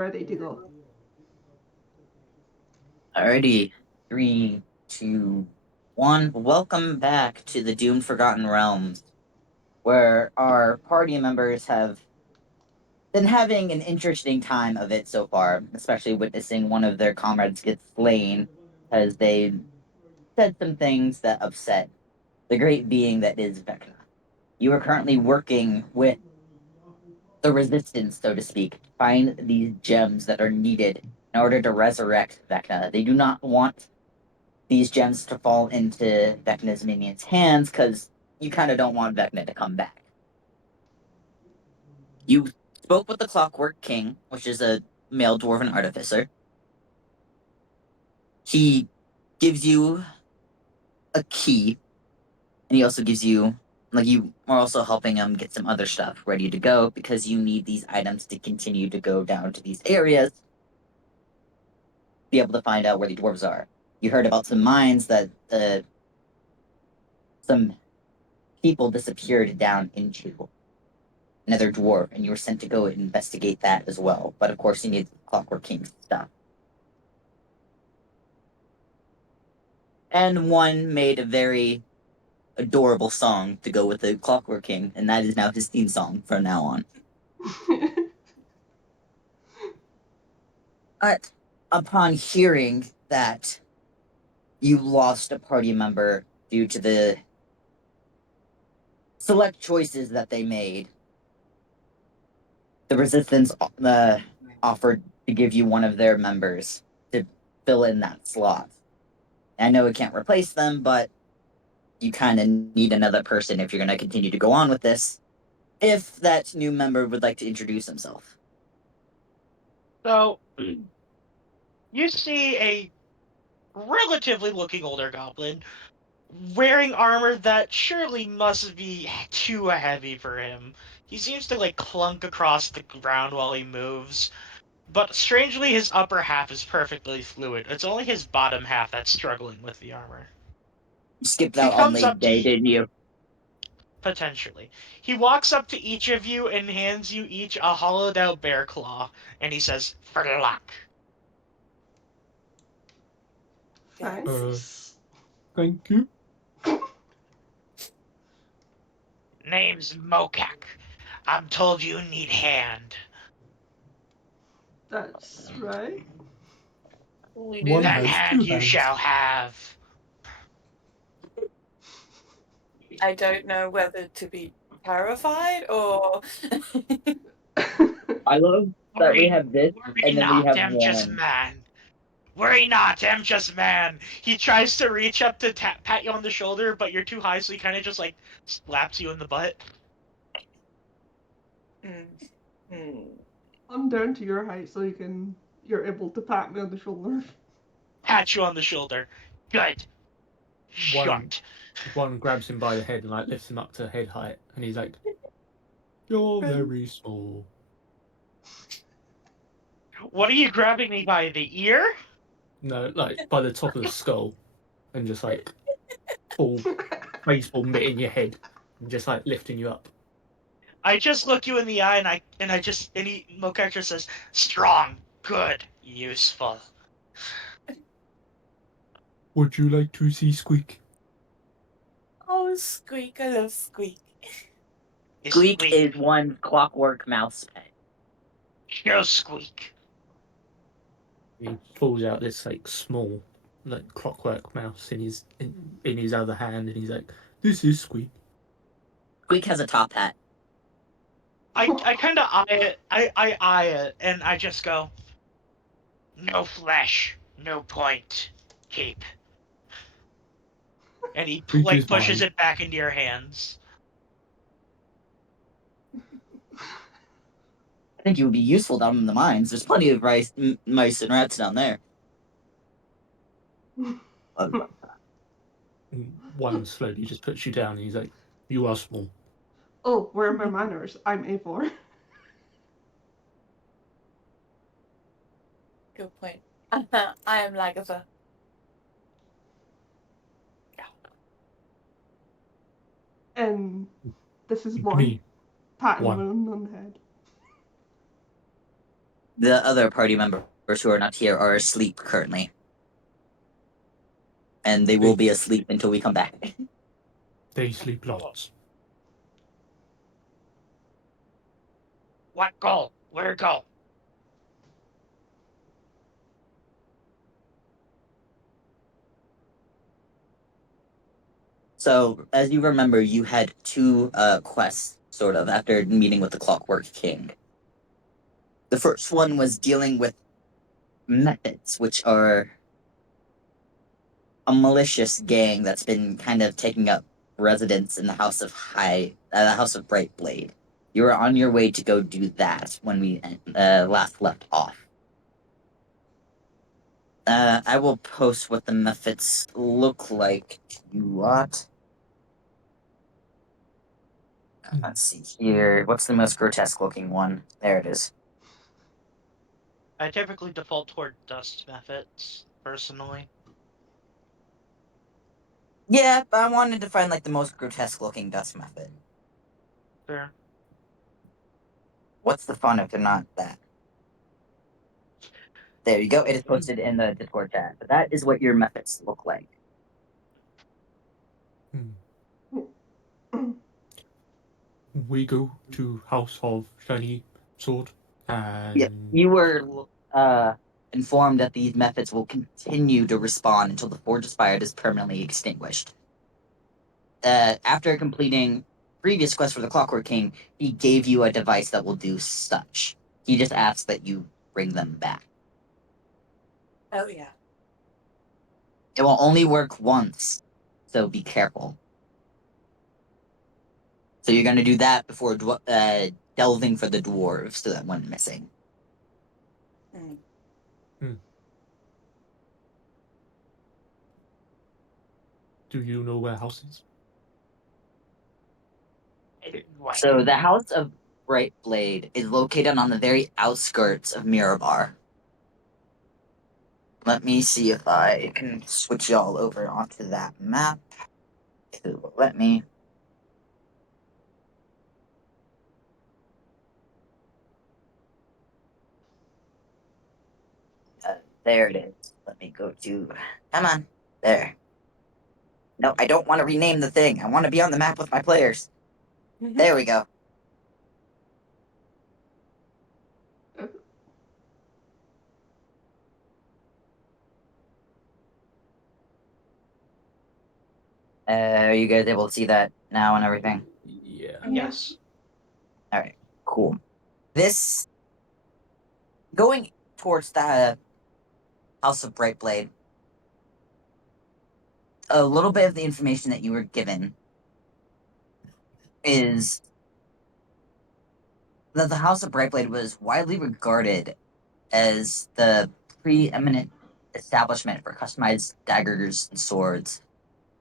Ready to go. Alrighty, three, two, one. Welcome back to the Doomed Forgotten Realms, where our party members have been having an interesting time of it so far, especially witnessing one of their comrades get slain as they said some things that upset the great being that is Vecna. You are currently working with the resistance, so to speak, to find these gems that are needed in order to resurrect Vecna. They do not want these gems to fall into Vecna's minions' hands because you kind of don't want Vecna to come back. You spoke with the Clockwork King, which is a male dwarven artificer. He gives you a key, and he also gives you, like, you are also helping him get some other stuff ready to go because you need these items to continue to go down to these areas, be able to find out where the dwarves are. You heard about some mines that some people disappeared down into another dwarf, and you were sent to go investigate that as well. But of course, you need Clockwork King stuff. And one made a very adorable song to go with the Clockwork King, and that is now his theme song from now on. But upon hearing that you lost a party member due to the select choices that they made, the Resistance offered to give you one of their members to fill in that slot. I know it can't replace them, but you kind of need another person if you're going to continue to go on with this. If that new member would like to introduce himself. So, you see a relatively looking older goblin wearing armor that surely must be too heavy for him. He seems to like clunk across the ground while he moves, but strangely his upper half is perfectly fluid. It's only his bottom half that's struggling with the armor. You skipped He out on comes leg up to day, didn't you? potentially. He walks up to each of you and hands you each a hollowed out bear claw, and he says, "For luck." Thanks. Thank you. Name's Mokak. I'm told you need hand. That's right. We One do. That has hand two you hands. shall have. I don't know whether to be terrified or. I love that we Worry, have this, worry and then we not, have I'm just one. man. Worry not, I'm just man. He tries to reach up to pat you on the shoulder, but you're too high, so he kind of just like slaps you in the butt. Mm. Hmm. I'm down to your height, so you're able to pat me on the shoulder. Pat you on the shoulder. Good. One Shut. one grabs him by the head and like lifts him up to head height, and he's like, "You're very small." What are you grabbing me by the ear? No, like by the top of the skull, and just like full baseball mitt in your head, and just like lifting you up. I just look you in the eye, and he Mokak just says, "Strong, good, useful." Would you like to see Squeak? Oh, Squeak. I love Squeak. Is Squeak Squeak. is one clockwork mouse pet. Show Squeak. He pulls out this like small, like clockwork mouse in his other hand, and he's like, "This is Squeak." Squeak has a top hat. I kind of eye it. I eye it, and I just go, "No flesh, no point. Keep." And he Squeak like is pushes mine. it back into your hands. I think it would be useful down in the mines. There's plenty of mice and rats down there. Uh, And one slowly just puts you down, and he's like, "You are small." Oh, where are my manners? I'm A4. Good point. I am Lagatha. And this is one. Me, Patting one. Moon on the head. the other party members who are not here are asleep currently. And they will be asleep until we come back. They sleep lots. What go? Where go? So, as you remember, you had two quests, sort of, after meeting with the Clockwork King. The first one was dealing with methods, which are a malicious gang that's been kind of taking up residence in the House of the House of Brightblade. You were on your way to go do that when we last left off. I will post what the methods look like to you lot. Let's see here. What's the most grotesque looking one? There it is. I typically default toward dust methods, personally. Yeah, but I wanted to find like the most grotesque looking dust method. Fair. What's the fun if they're not that? There you go. It is posted in the Discord chat. But that is what your methods look like. We go to House of Shiny Sword, and Yeah, you were informed that these methods will continue to respawn until the Forge of Spire is permanently extinguished. After completing previous quest for the Clockwork King, he gave you a device that will do such. He just asks that you bring them back. Oh yeah. It will only work once, so be careful. So you're going to do that before delving for the dwarves that went missing. do you know where house is? What? So the House of Brightblade is located on the very outskirts of Mirabar. Let me see if I can switch y'all over onto that map. It will let me. There it is. Let me go to. Come on. There. No, I don't want to rename the thing. I want to be on the map with my players. There we go. Are you guys able to see that now and everything? Yeah. Yes. All right, cool. This going towards the House of Brightblade. A little bit of the information that you were given is that the House of Brightblade was widely regarded as the preeminent establishment for customized daggers and swords.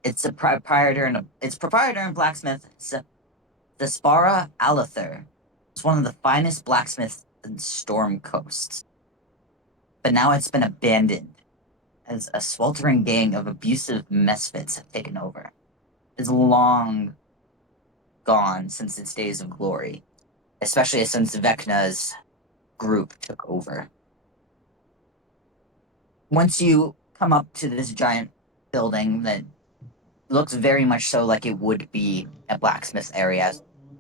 Its proprietor and blacksmith, Thespara Alather, was one of the finest blacksmiths in Storm Coast. But now it's been abandoned as a sweltering gang of abusive misfits have taken over. It's long gone since its days of glory, especially since Vecna's group took over. Once you come up to this giant building that looks very much so like it would be a blacksmith's area,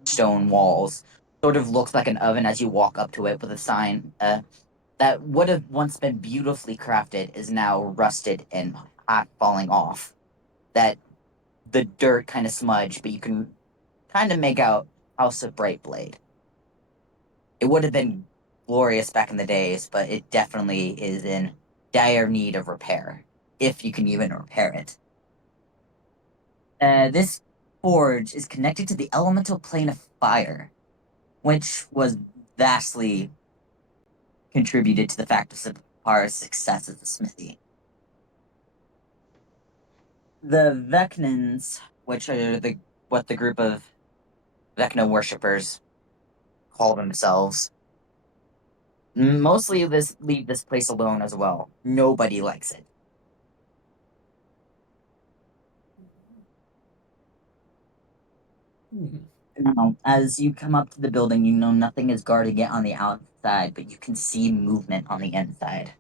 stone walls, sort of looks like an oven as you walk up to it with a sign that would have once been beautifully crafted is now rusted and half falling off. That the dirt kind of smudge, but you can kind of make out House of Brightblade. It would have been glorious back in the days, but it definitely is in dire need of repair, if you can even repair it. This forge is connected to the elemental plane of fire, which was vastly contributed to the fact of Separa's success as a smithy. The Vecnans, which are what the group of Vecna worshippers call themselves, mostly leave this place alone as well. Nobody likes it. Now, as you come up to the building, you know nothing is guarding it on the outside, but you can see movement on the inside.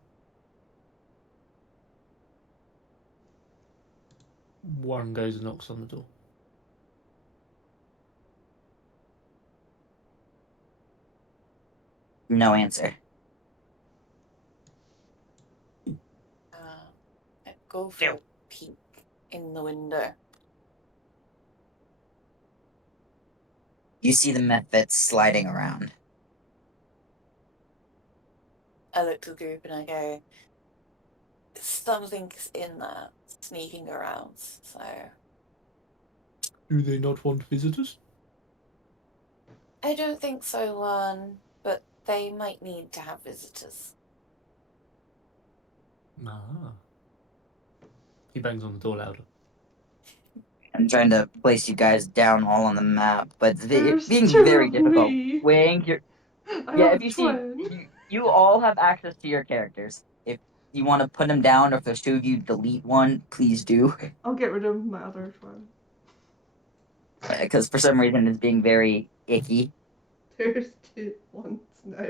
Warren goes and knocks on the door. No answer. I'd go for a peek in the window. You see the Mephits sliding around. I look to the group and I go, something's in there, sneaking around. So Do they not want visitors? I don't think so, Lon, but they might need to have visitors. Ah. He bangs on the door louder. I'm trying to place you guys down all on the map, but it's There's being two very of difficult. me. Weighing your I yeah, have if a you see, twin. you all have access to your characters. If you want to put them down, or if there's two of you, delete one, please do. I'll get rid of my other twin. Because for some reason it's being very icky. There's two ones now.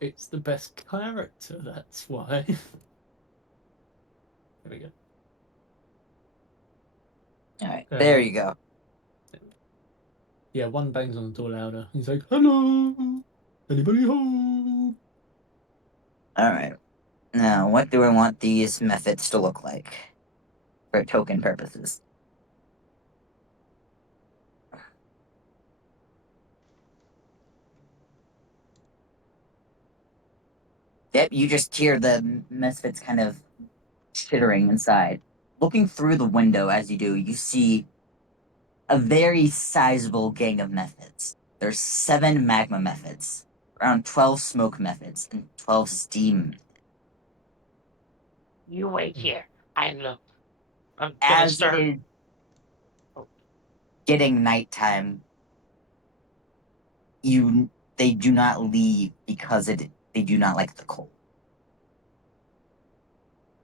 It's the best character, that's why. There we go. Alright, there you go. Yeah, one bangs on the door louder. He's like, hello! Anybody home? Alright. Now, what do I want these methods to look like? For token purposes. Yep, you just hear the misfits kind of chittering inside. Looking through the window as you do, you see a very sizable gang of methods. There's 7 magma methods, around 12 smoke methods, and 12 steam. You wait here. I look. I'm gonna As start. it is getting nighttime, they do not leave because they do not like the cold.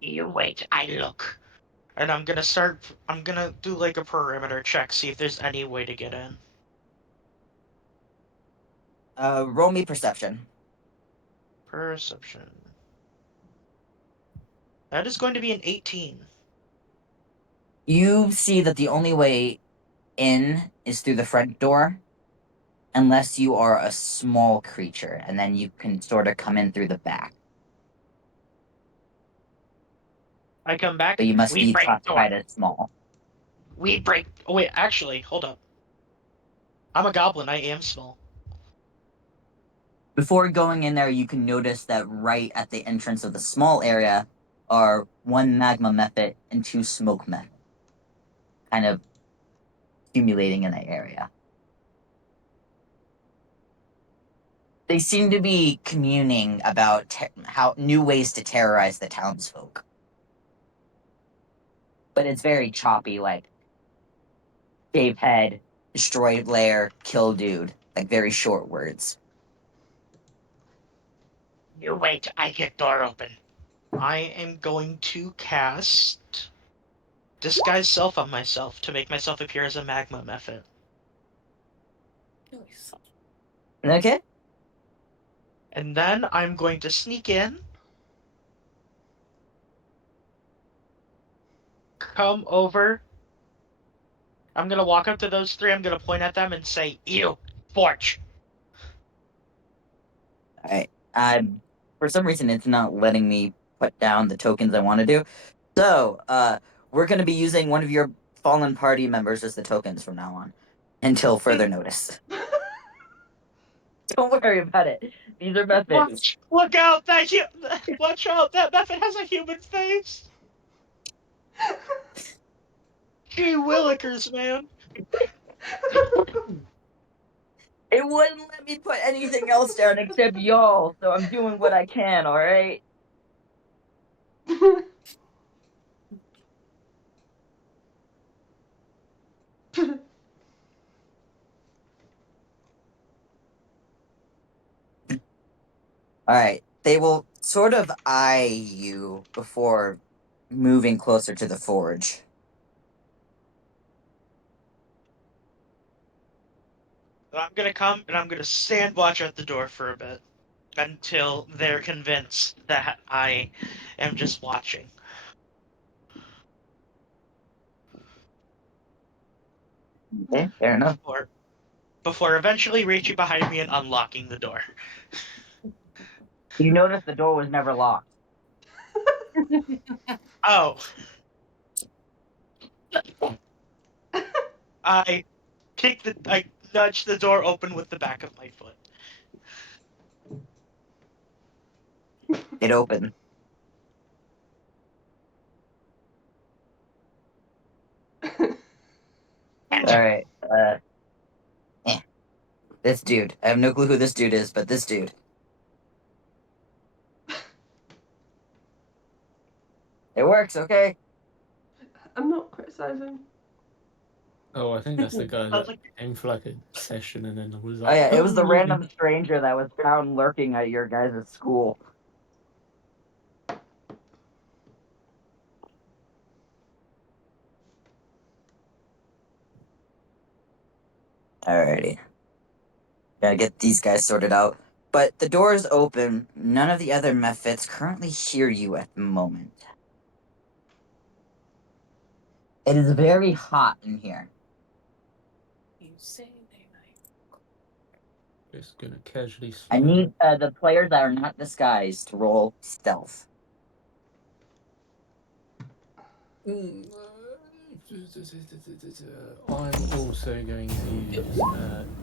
You wait. I look. And I'm gonna start. I'm gonna do like a perimeter check, see if there's any way to get in. Roll me perception. Perception. That is going to be an 18. You see that the only way in is through the front door, unless you are a small creature, and then you can sort of come in through the back. I come back. But you must We be break classified door. as small. We break. Oh wait, actually, hold up. I'm a goblin. I am small. Before going in there, you can notice that right at the entrance of the small area are 1 magma method and 2 smoke method, kind of accumulating in the area. They seem to be communing about how new ways to terrorize the townsfolk. But it's very choppy, like shave head, destroy lair, kill dude, like very short words. You wait. I get door open. I am going to cast disguise self on myself to make myself appear as a magma method. Nice. Okay? And then I'm going to sneak in, come over. I'm gonna walk up to those 3. I'm gonna point at them and say, "Ew, Forge." Alright. For some reason, it's not letting me put down the tokens I want to do. So, we're going to be using one of your fallen party members as the tokens from now on, until further notice. Don't worry about it. These are methods. Watch! Look out! Watch out! That method has a human face. Gee willikers, man! It wouldn't let me put anything else down except y'all, so I'm doing what I can, alright? Alright. They will sort of eye you before moving closer to the forge. I'm gonna come and I'm gonna stand watch at the door for a bit until they're convinced that I am just watching. Okay, fair enough. Before eventually reaching behind me and unlocking the door. You noticed the door was never locked. Oh, I I nudge the door open with the back of my foot. It opened. Enter. Alright, this dude. I have no clue who this dude is, but this dude. It works, okay? I'm not criticizing. Oh, I think that's the guy Sounds that like came for like a session and then was Oh like, yeah, it was the "Oh, random stranger that was found lurking at your guys' school. Alrighty. Gotta get these guys sorted out. But the door is open. None of the other Mephits currently hear you at the moment. It is very hot in here. You say they might. just gonna casually I slide." need the players that are not disguised to roll stealth. I'm also going to use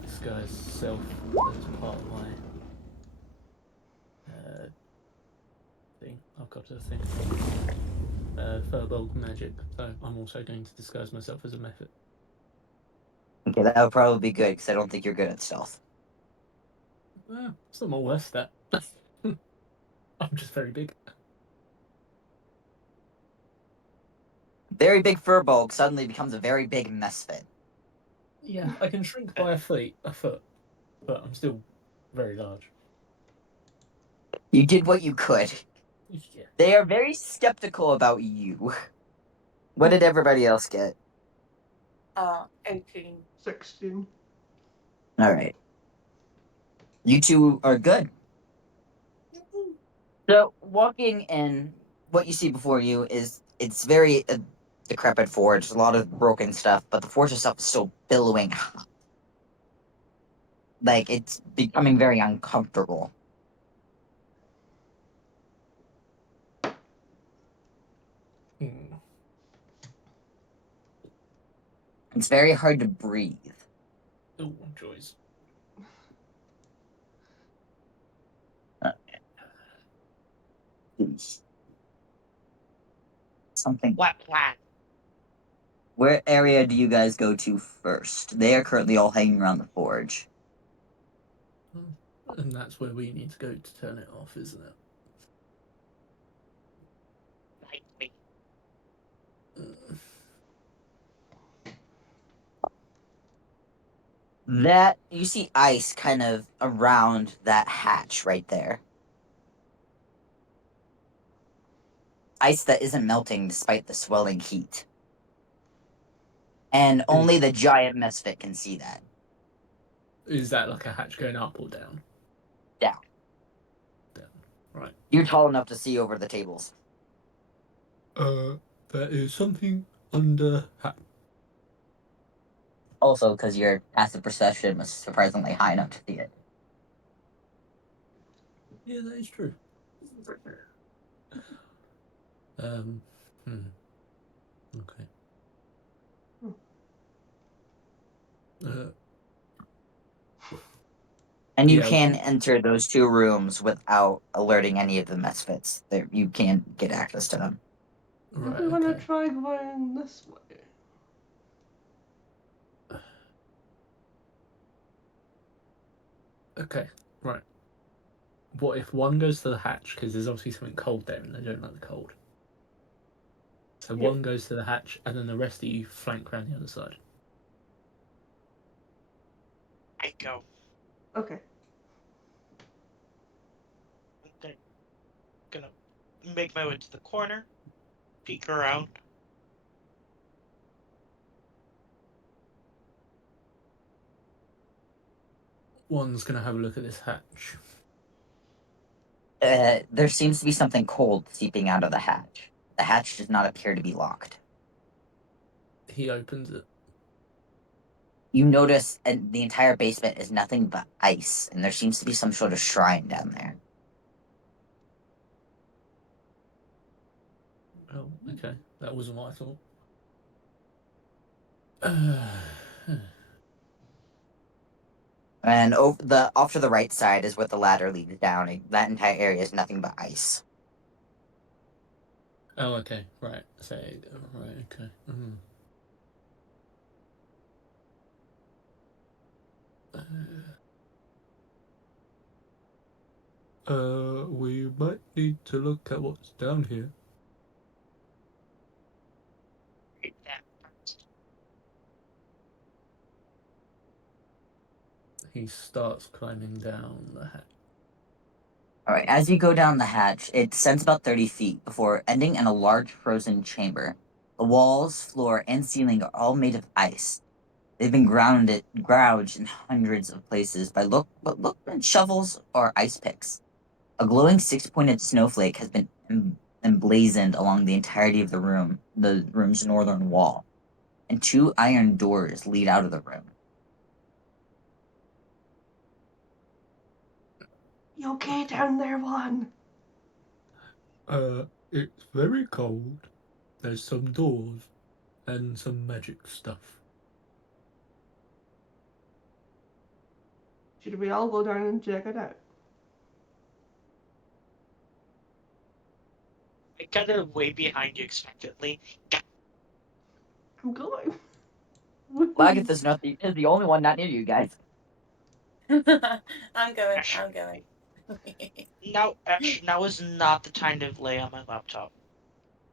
disguise self as part of my thing. I've got a thing. Firbolg magic. So I'm also going to disguise myself as a method. Okay, that would probably be good because I don't think you're good at stealth. It's not my worst stat. I'm just very big. Very big Furbolg suddenly becomes a very big Misfit. Yeah, I can shrink by a foot, but I'm still very large. You did what you could. Yeah. They are very skeptical about you. What did everybody else get? 18. 16. Alright. You two are good. So, walking in, what you see before you is it's very decrepit forge, a lot of broken stuff, but the forge itself is still billowing hot. Like, it's becoming very uncomfortable. Hmm. It's very hard to breathe. Oh, joys. Something. Flat. Where area do you guys go to first? They are currently all hanging around the forge. And that's where we need to go to turn it off, isn't it? Lightly. That you see ice kind of around that hatch right there. Ice that isn't melting despite the swelling heat. And only the giant misfit can see that. Is that like a hatch going up or down? Down. Down. Right. You're tall enough to see over the tables. There is something under hatch. Also, because your passive perception was surprisingly high enough to see it. Yeah, that is true. Um. Okay. Uh. And you Yeah. can enter those two rooms without alerting any of the misfits. You can't get access to them. Right. Do we want to Okay. try going this way? Okay. Right. What if one goes to the hatch because there's obviously something cold there and they don't like the cold. So Yep. one goes to the hatch and then the rest of you flank around the other side. I go. Okay. I'm gonna make my way to the corner, peek around. One's gonna have a look at this hatch. There seems to be something cold seeping out of the hatch. The hatch does not appear to be locked. He opens it. You notice the entire basement is nothing but ice, and there seems to be some sort of shrine down there. Oh, okay. That wasn't what I thought. And off to the right side is where the ladder leads down. And that entire area is nothing but ice. Oh, okay. Right. So, right. Okay. Mm. We might need to look at what's down here. Read that first. He starts climbing down the hatch. All right, as you go down the hatch, it descends about 30 feet before ending in a large frozen chamber. The walls, floor, and ceiling are all made of ice. They've been gouged in hundreds of places by look like shovels or ice picks. A glowing six-pointed snowflake has been emblazoned along the entirety of the room's northern wall, and two iron doors lead out of the room. You okay down there, one? It's very cold. There's some doors and some magic stuff. Should we all go down and check it out? I kind of way behind you expectantly. I'm going. Lagatha is the only one not near you guys. I'm going. I'm going. Now, actually, now is not the time to lay on my laptop.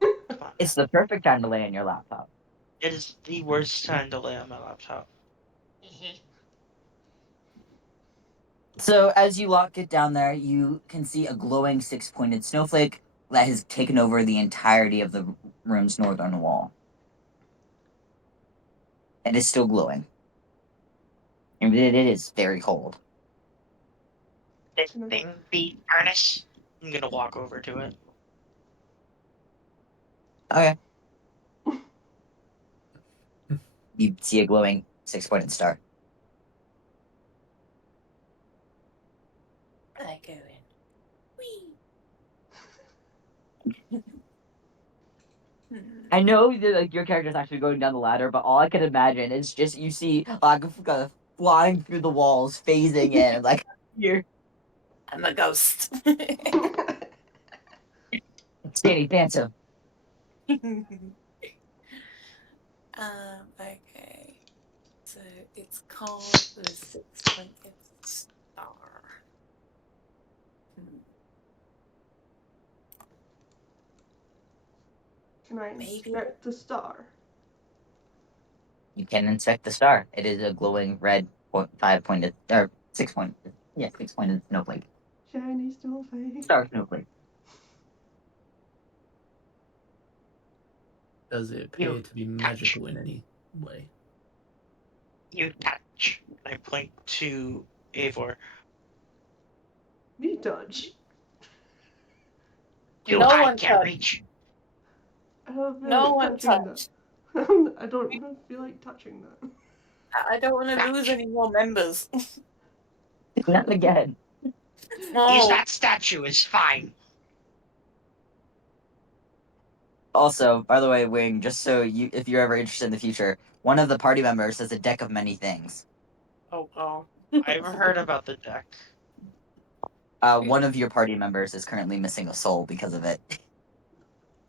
Come on. It's the perfect time to lay on your laptop. It is the worst time to lay on my laptop. So as you lock it down there, you can see a glowing six-pointed snowflake that has taken over the entirety of the room's northern wall. It is still glowing. And it is very cold. This thing be Ernest. I'm gonna walk over to it. Okay. You see a glowing six-pointed star. I go in. Whee! I know that like, your character's actually going down the ladder, but all I can imagine is just you see Lagatha flying through the walls, phasing in, like you're I'm a ghost. Danny Phantom. Okay. So it's called the 6-pointed star. Can I Maybe. inspect the star? You can inspect the star. It is a glowing red five-pointed or six-pointed. Yeah, six-pointed snowflake. Shiny snowflake. Star snowflake. Does it appear to be magical in any way? You touch. I point to Eivor. Me touch. Too No high, one can't touch. reach. I don't feel No like one touching touched. that. I don't feel like touching that. I don't want to lose any more members. Not again. Use No. that statue is fine. Also, by the way, Wing, just so you, if you're ever interested in the future, one of the party members has a deck of many things. Oh. I've heard about the deck. One of your party members is currently missing a soul because of it.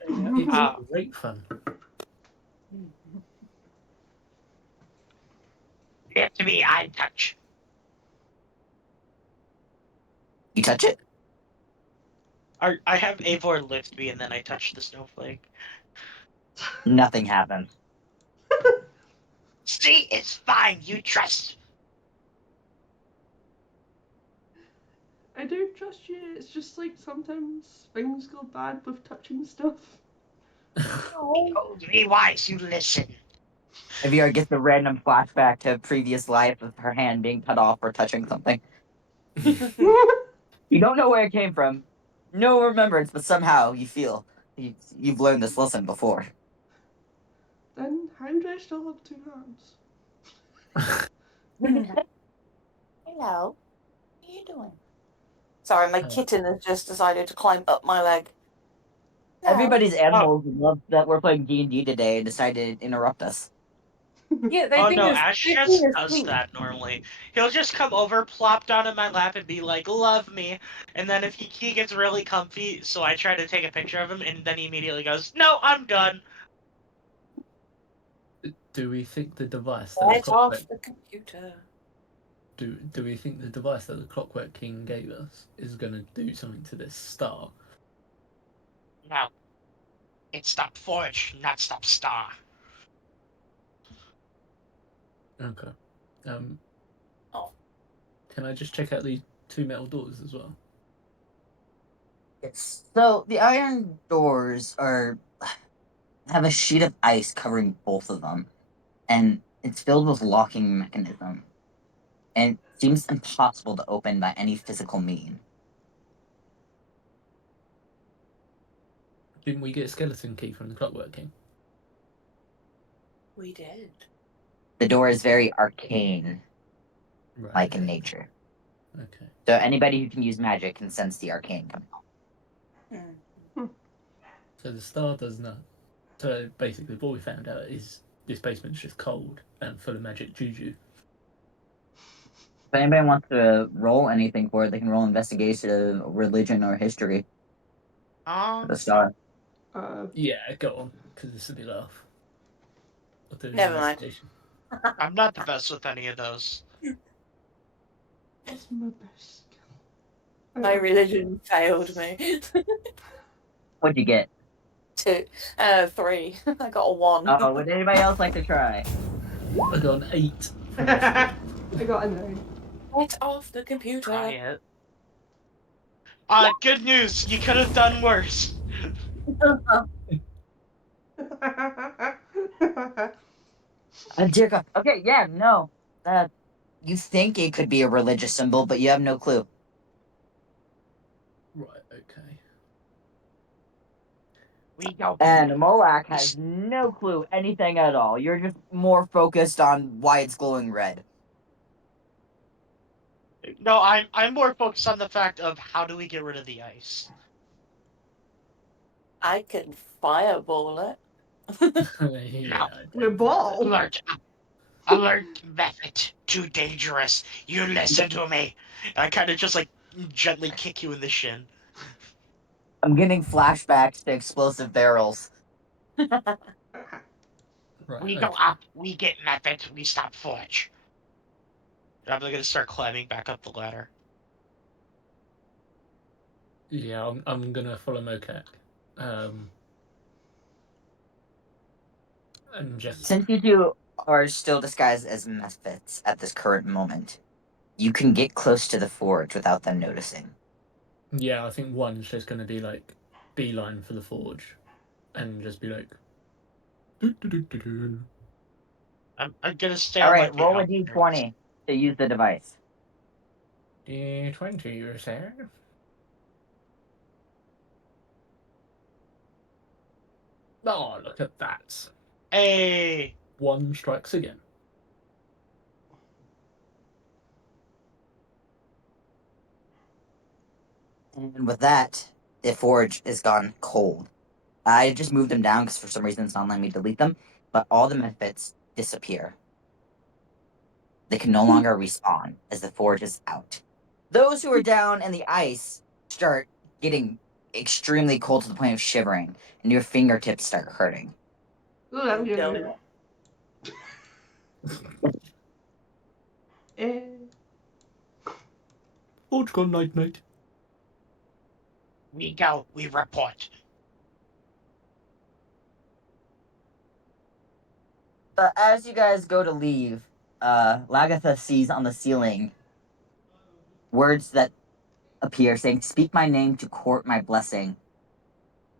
It's great fun. You have to be I touch. You touch it? I have Eivor lift me and then I touch the snowflake. Nothing happened. See, it's fine. You trust. I do trust you. It's just like sometimes things go bad with touching stuff. Oh. Oh, be wise. You listen. Aviar gets a random flashback to a previous life of her hand being cut off or touching something. You don't know where it came from. No remembrance, but somehow you feel you've learned this lesson before. Then how do I still have 2 hands? Hello. What are you doing? Sorry, my kitten has just decided to climb up my leg. Hello. Everybody's animals love that we're playing D&D today and decided to interrupt us. Yeah, they Oh think no, it's, Ash they just think it's does sweet. that normally. He'll just come over, plop down in my lap, and be like, "Love me," and then if he gets really comfy, so I try to take a picture of him, and then he immediately goes, "No, I'm done." Do we think the device that the Get clockwork off the computer. do we think the device that the Clockwork King gave us is gonna do something to this star? No, it stopped Forge, not stop Star. Okay. Oh. Can I just check out these 2 metal doors as well? Yes. So the iron doors have a sheet of ice covering both of them, and it's filled with locking mechanism, and it seems impossible to open by any physical means. Didn't we get a skeleton key from the Clockwork King? We did. The door is very arcane, Right. like in okay. nature. Okay. So anybody who can use magic can sense the arcane coming out. So the star does not. So basically, what we found out is this basement's just cold and full of magic juju. If anybody wants to roll anything for it, they can roll investigation, religion, or history for the star. Yeah, go on, because this will be laugh. I'll do an Never mind. investigation. I'm not the best with any of those. What's my best skill? My religion failed me. What'd you get? 2. 3. I got a 1. Oh, would anybody else like to try? I got an 8. I got a 9. Get off the computer. Try it. Good news. You could have done worse. Dear God. Okay, yeah, no. You think it could be a religious symbol, but you have no clue. Right, okay. We go. And Molak has no clue anything at all. You're just more focused on why it's glowing red. No, I'm more focused on the fact of how do we get rid of the ice. I can fireball it. Yeah, We're bald. Alert! Alert method. Too dangerous. You listen to me. And I kind of just like gently kick you in the shin. I'm getting flashbacks to explosive barrels. Right, We okay. go up. We get method. We stop Forge. I'm gonna start climbing back up the ladder. Yeah, I'm gonna follow Mokak. And just Since you two are still disguised as misfits at this current moment, you can get close to the forge without them noticing. yeah, I think one's just gonna be like beeline for the forge, and just be like. "Doo-doo-doo-doo-doo." I'm gonna stay All on right, like the roll a outskirts. d20 to use the device. D20, you're saying? Oh, look at that. Hey. 1 strikes again. And with that, the forge is gone cold. I just moved them down because for some reason it's not letting me delete them, but all the misfits disappear. They can no longer respawn as the forge is out. Those who are down in the ice start getting extremely cold to the point of shivering, and your fingertips start hurting. Ooh, I'm Don't. gonna. Eh. Forge gone night night. We go. We report. As you guys go to leave, Lagatha sees on the ceiling words that appear saying, "Speak my name to court my blessing,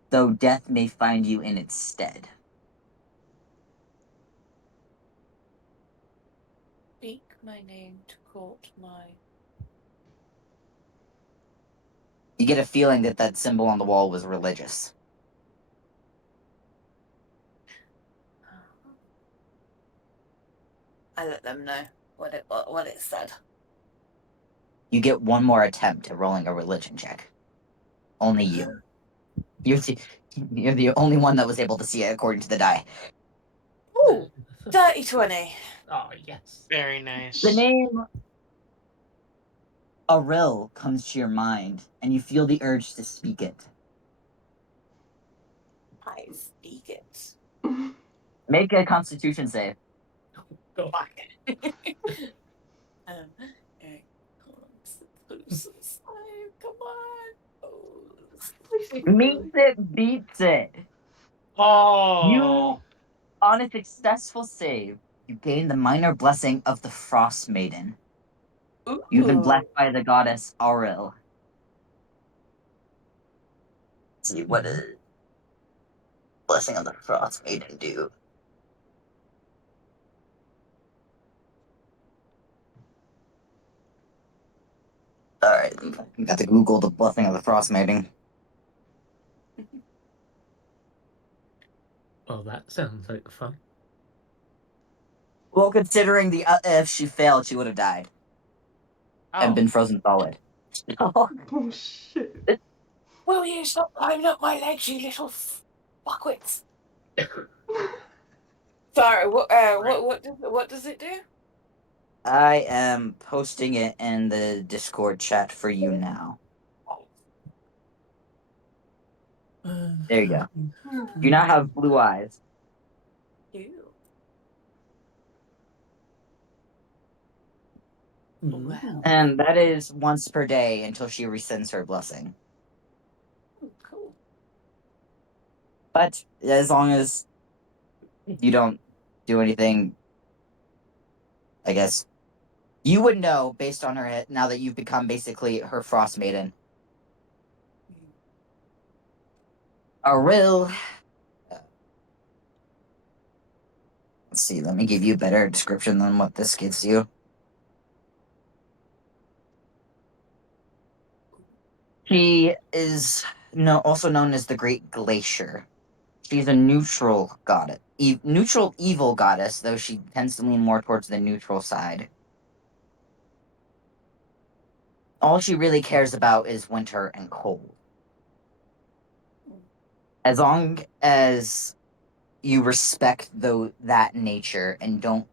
though death may find you in its stead." my name to court my. You get a feeling that that symbol on the wall was religious. I let them know what it said. You get one more attempt at rolling a religion check. Only you. You're the only one that was able to see it according to the die. Ooh, dirty 20. Oh yes. Very nice. The name Aril comes to your mind, and you feel the urge to speak it. I speak it. Make a Constitution save. God. Fuck it. Okay. Hold on. Come on. Oh. Meets it, beats it. Oh. You, on a successful save, you gain the minor blessing of the Frost Maiden. You've been blessed by the goddess Auril. Let's see, what does blessing of the Frost Maiden do? Alright, you got to Google the blessing of the Frost Maiden. Well, that sounds like fun. Well, considering the if she failed, she would have died and Oh. been frozen solid. Oh shit. Will you stop climbing up my legs, you little fuckwits? Sorry, what does it do? I am posting it in the Discord chat for you now. There you go. You now have blue eyes. Ew. Ooh. And that is once per day until she rescinds her blessing. Cool. But as long as you don't do anything, I guess you would know based on her hit now that you've become basically her Frost Maiden. Aril. Let's see, let me give you a better description than what this gives you. She is also known as the Great Glacier. She's a neutral goddess, neutral evil goddess, though she tends to lean more towards the neutral side. All she really cares about is winter and cold. As long as you respect that nature and don't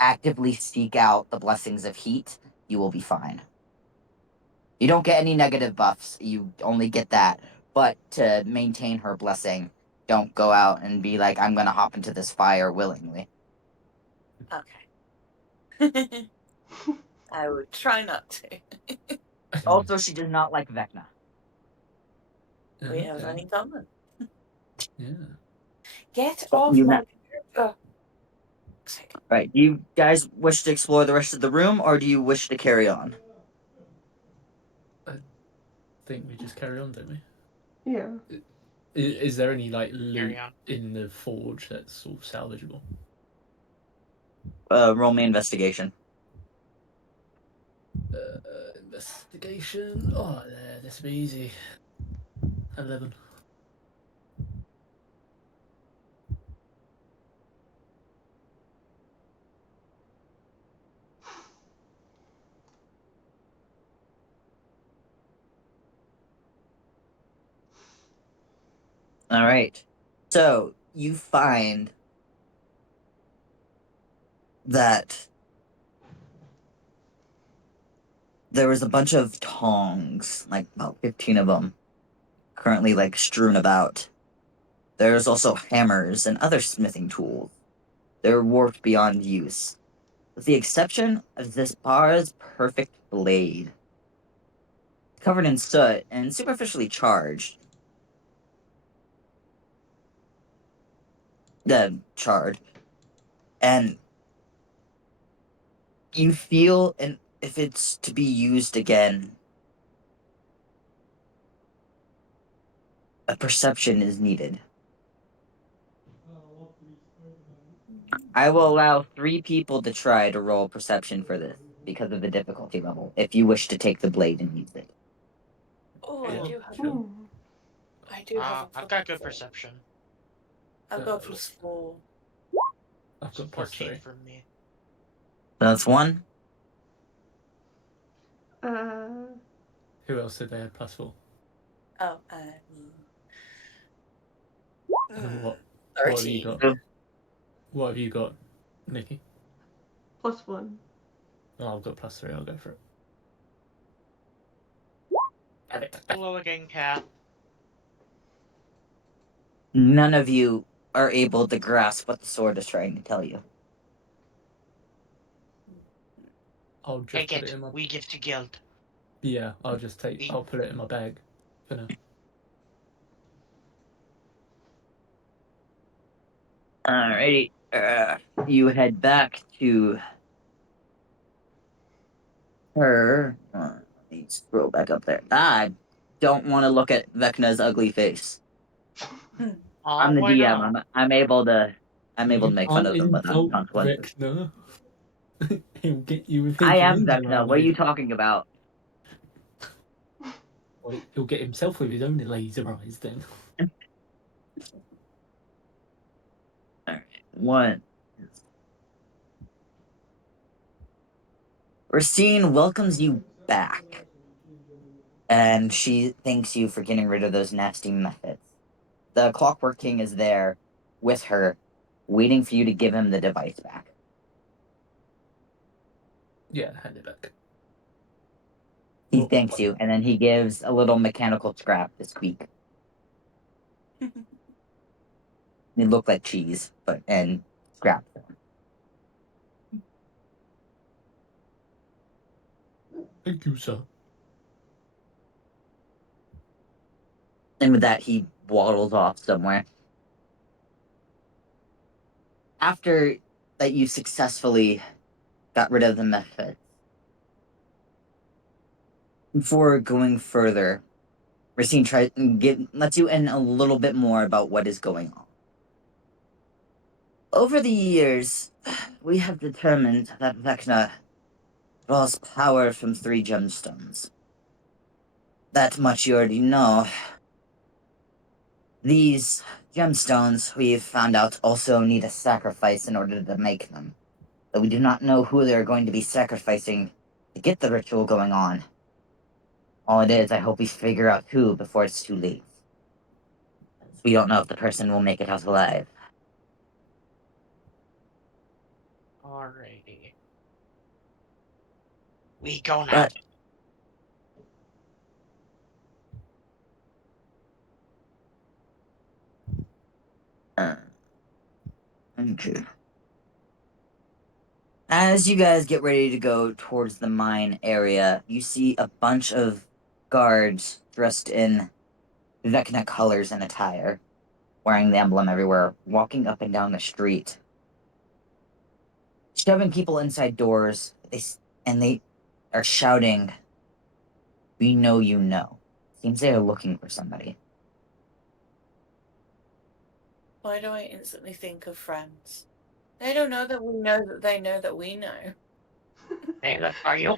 actively seek out the blessings of heat, you will be fine. You don't get any negative buffs, you only get that. But to maintain her blessing, don't go out and be like, I'm gonna hop into this fire willingly. Okay. I would try not to. Also, she does not like Vecna. We have Okay. any common. Yeah. Get Well, off you my met. computer. Right. Do you guys wish to explore the rest of the room, or do you wish to carry on? I think we just carry on, don't we? Yeah. Is there any like loot Carry on. in the forge that's all salvageable? Roll me investigation. Investigation. Oh, this will be easy. 11. All right. So you find that there was a bunch of tongs, like about 15 of them, currently like strewn about. There's also hammers and other smithing tools. They're warped beyond use, with the exception of this bar's perfect blade. Covered in soot and superficially charged. Charred. And you feel, and if it's to be used again, a perception is needed. I will allow 3 people to try to roll perception for this because of the difficulty level. If you wish to take the blade and use it. Oh, Yeah, I do have. sure. Hmm. I do have a I've got good +4. perception. I've got +4. I've It's got 14 +3. for me. That's 1. Uh, Who else did they have +4? Oh, And what have you 13. got? What have you got, Nikki? +1. Oh, I've got +3. I'll go for it. Hello again, cat. None of you are able to grasp what the sword is trying to tell you. I'll just Take put it it. in my. We give to guild. Yeah, I'll just take. I'll put it in my bag for now. Alrighty. You head back to her. Let me scroll back up there. I don't want to look at Vecna's ugly face. I'm the Why DM. not? I'm able to You make fun can't of them without insult consequences. Vecna. He'll get you with I his am laser Vecna. What are you eyes. talking about? Well, he'll get himself with his own laser eyes then. Alright. One. Racine welcomes you back, and she thanks you for getting rid of those nasty methods. The Clockwork King is there with her, waiting for you to give him the device back. Yeah, hand it back. He Well, thanks you, and then he gives a little mechanical scrap to squeak. It looked like cheese, but and scrap form. Thank you, sir. And with that, he waddles off somewhere. After that, you successfully got rid of the methods. Before going further, Racine lets you in a little bit more about what is going on. Over the years, we have determined that Vecna draws power from 3 gemstones. That much you already know. These gemstones, we've found out, also need a sacrifice in order to make them. But we do not know who they're going to be sacrificing to get the ritual going on. All it is, I hope we figure out who before it's too late. We don't know if the person will make it out alive. Alrighty. We go now. But okay. As you guys get ready to go towards the mine area, you see a bunch of guards dressed in Vecna colors and attire, wearing the emblem everywhere, walking up and down the street, shoving people inside doors. They are shouting, "We know you know." Seems they are looking for somebody. Why do I instantly think of Friends? They don't know that we know that they know that we know. Hey, look, are you?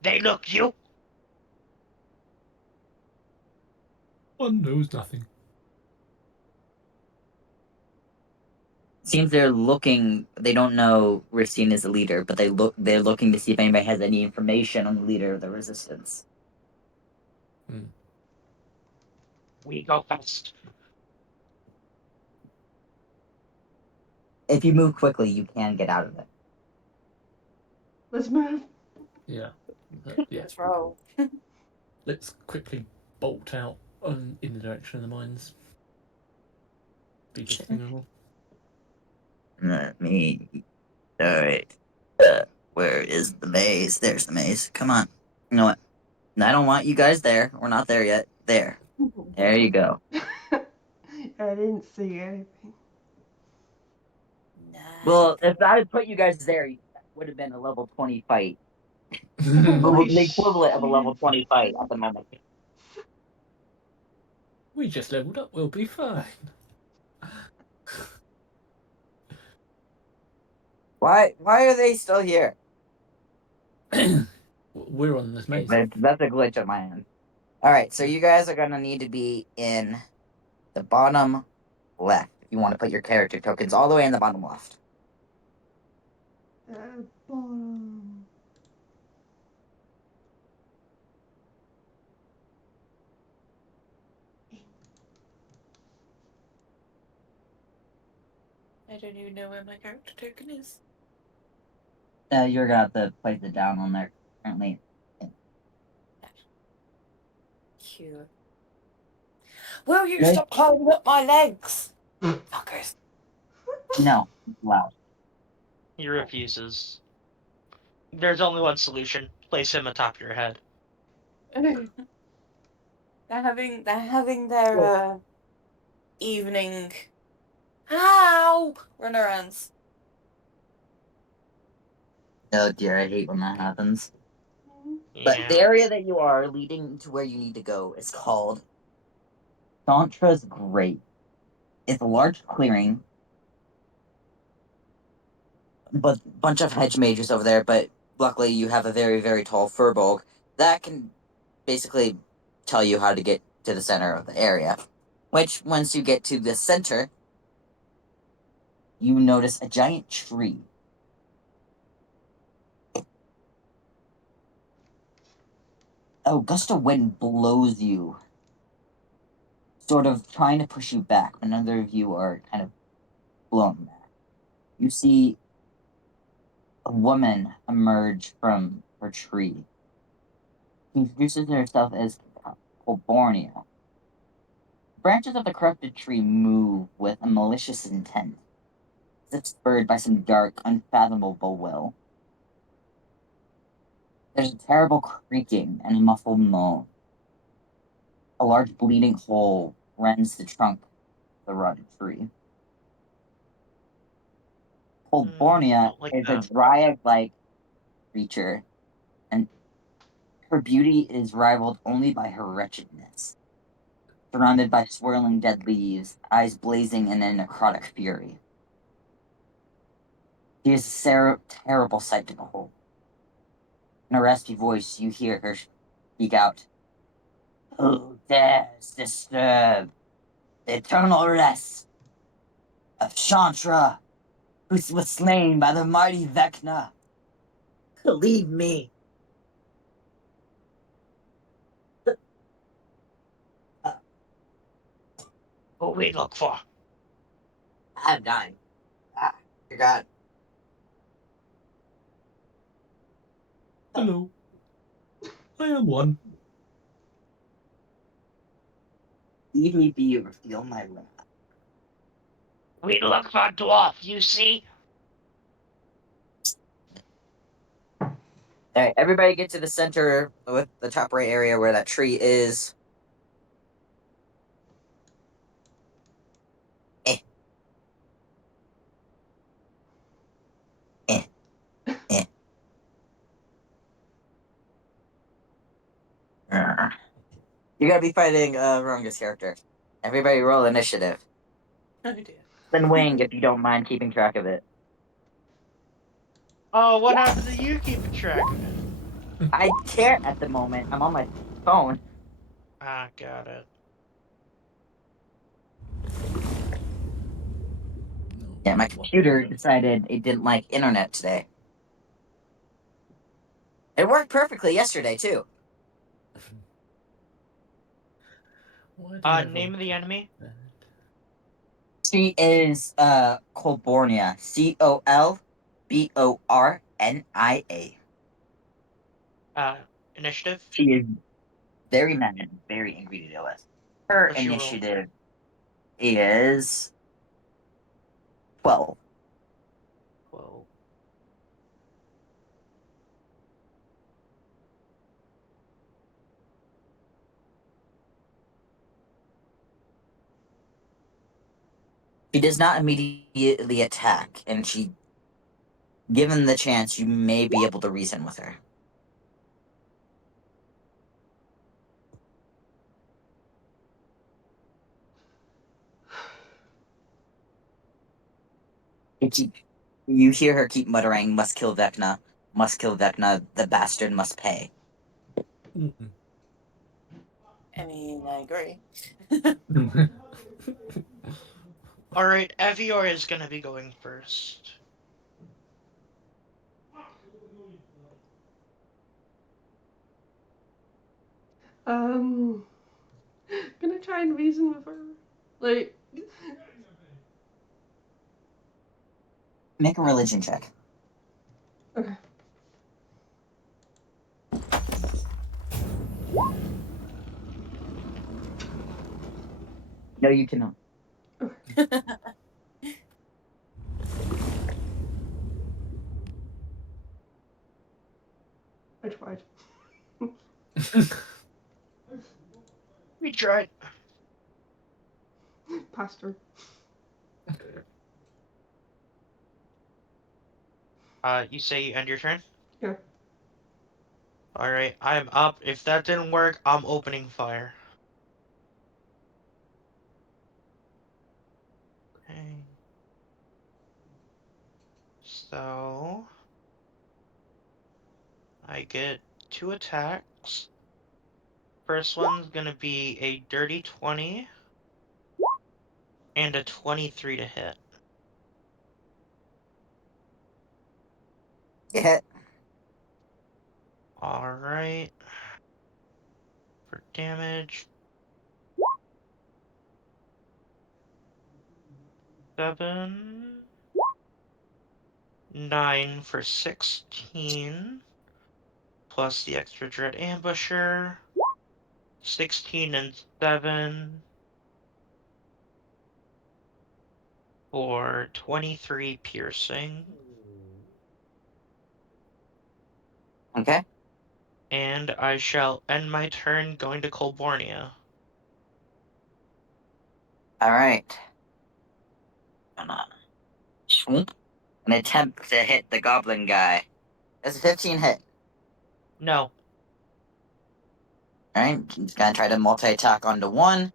They look you. One knows nothing. Seems they're looking. They don't know Racine is the leader, but they're looking to see if anybody has any information on the leader of the resistance. We go fast. If you move quickly, you can get out of it. Let's move. Yeah. Yeah. Let's roll. Let's quickly bolt out in the direction of the mines. Biggest thing of all. Let me. Alright. Where is the maze? There's the maze. Come on. You know what? I don't want you guys there. We're not there yet. There. There you go. I didn't see anything. Nah. Well, if I had put you guys there, that would have been a level 20 fight. Holy The equivalent of a level shit. 20 fight at the moment. We just leveled up. We'll be fine. Why are they still here? We're on this maze. That's a glitch on my end. Alright, so you guys are gonna need to be in the bottom left. If you want to put your character tokens all the way in the bottom left. Bottom. I don't even know where my character token is. You're gonna have to place it down on there currently. Cute. Will you Okay. stop climbing up my legs? Fuckers. No, loud. He refuses. There's only one solution. Place him atop your head. They're having their evening runarounds. Oh dear, I hate when that happens. Yeah. But the area that you are leading to where you need to go is called Chantra's Grave. It's a large clearing, but a bunch of hedge mages over there, but luckily you have a very, very tall furbolg that can basically tell you how to get to the center of the area. Which, once you get to the center, you notice a giant tree. A gust of wind blows you, sort of trying to push you back, but none of you are kind of blown back. You see a woman emerge from her tree. She introduces herself as Colbornia. Branches of the corrupted tree move with a malicious intent, as if spurred by some dark, unfathomable will. There's a terrible creaking and a muffled moan. A large bleeding hole rends the trunk of the rotted tree. Colbornia Don't like is a that. dryad-like creature, and her beauty is rivaled only by her wretchedness. Surrounded by swirling dead leaves, eyes blazing in a necrotic fury. She is a terrible sight to behold. In a raspy voice, you hear her speak out. Who dares disturb the eternal rest of Chantra, who was slain by the mighty Vecna? Leave me. What we look for? I'm dying. Dear God. Hello. I am one. Leave me be or feel my wrath. We look for dwarf, you see? Alright, everybody get to the center with the top right area where that tree is. Eh. Eh. Eh. You're gonna be fighting Runga's character. Everybody roll initiative. Oh dear. Then wing if you don't mind keeping track of it. Oh, what happened to you keeping track of it? I can't at the moment. I'm on my phone. Ah, got it. Yeah, my computer decided it didn't like internet today. It worked perfectly yesterday, too. Why do you Name of the enemy? that? She is Colbornia. Colbornia. Initiative? She is very mad and very angry to deal with. Her What's your roll? initiative is 12. 12. She does not immediately attack, and given the chance, you may be able to reason with her. You hear her keep muttering, "Must kill Vecna. Must kill Vecna. The bastard must pay." Mhm. I mean, I agree. All right, Evior is gonna be going first. Um, gonna try and reason with her. Like, Make a religion check. okay. No, you cannot. I tried. We tried. Pastor. You say you end your turn? Yeah. Alright, I'm up. If that didn't work, I'm opening fire. Okay. So I get 2 attacks. First one's gonna be a dirty 20 and a 23 to hit. You hit. Alright. For damage. 7. 9 for 16. Plus the extra Dread Ambusher. 16 and 7. For 23 piercing. Okay. And I shall end my turn going to Colbornia. All right. Gonna swoop and attempt to hit the goblin guy. That's a 15 hit. No. All right. She's gonna try to multi-attack onto one.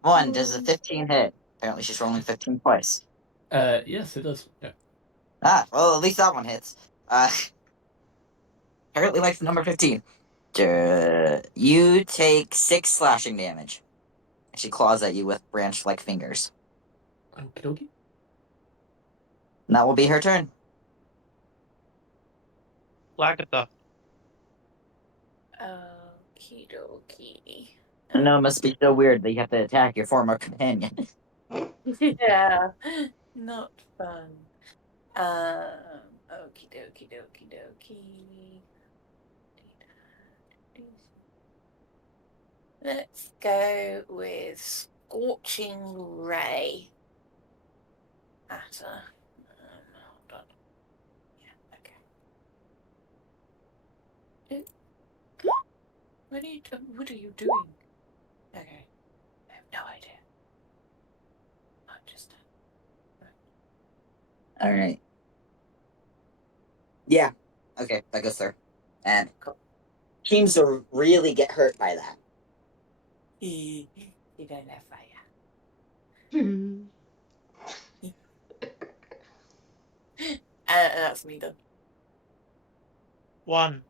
One does a 15 hit. Apparently, she's rolling 15 twice. Yes, it does. Yeah. Ah, well, at least that one hits. Apparently likes the number 15. You take 6 slashing damage. She claws at you with branch-like fingers. Okie dokie. And that will be her turn. Lagatha. Okie dokie. I know it must be so weird that you have to attack your former companion. Yeah, not fun. Okie dokie dokie dokie. Let's go with Scorching Ray at her. Hold on. Yeah, okay. What are you doing? Okay. I have no idea. I'm just. All right. Yeah. Okay, that goes through. And seems to really get hurt by that. You don't have fire. That's me done. 1.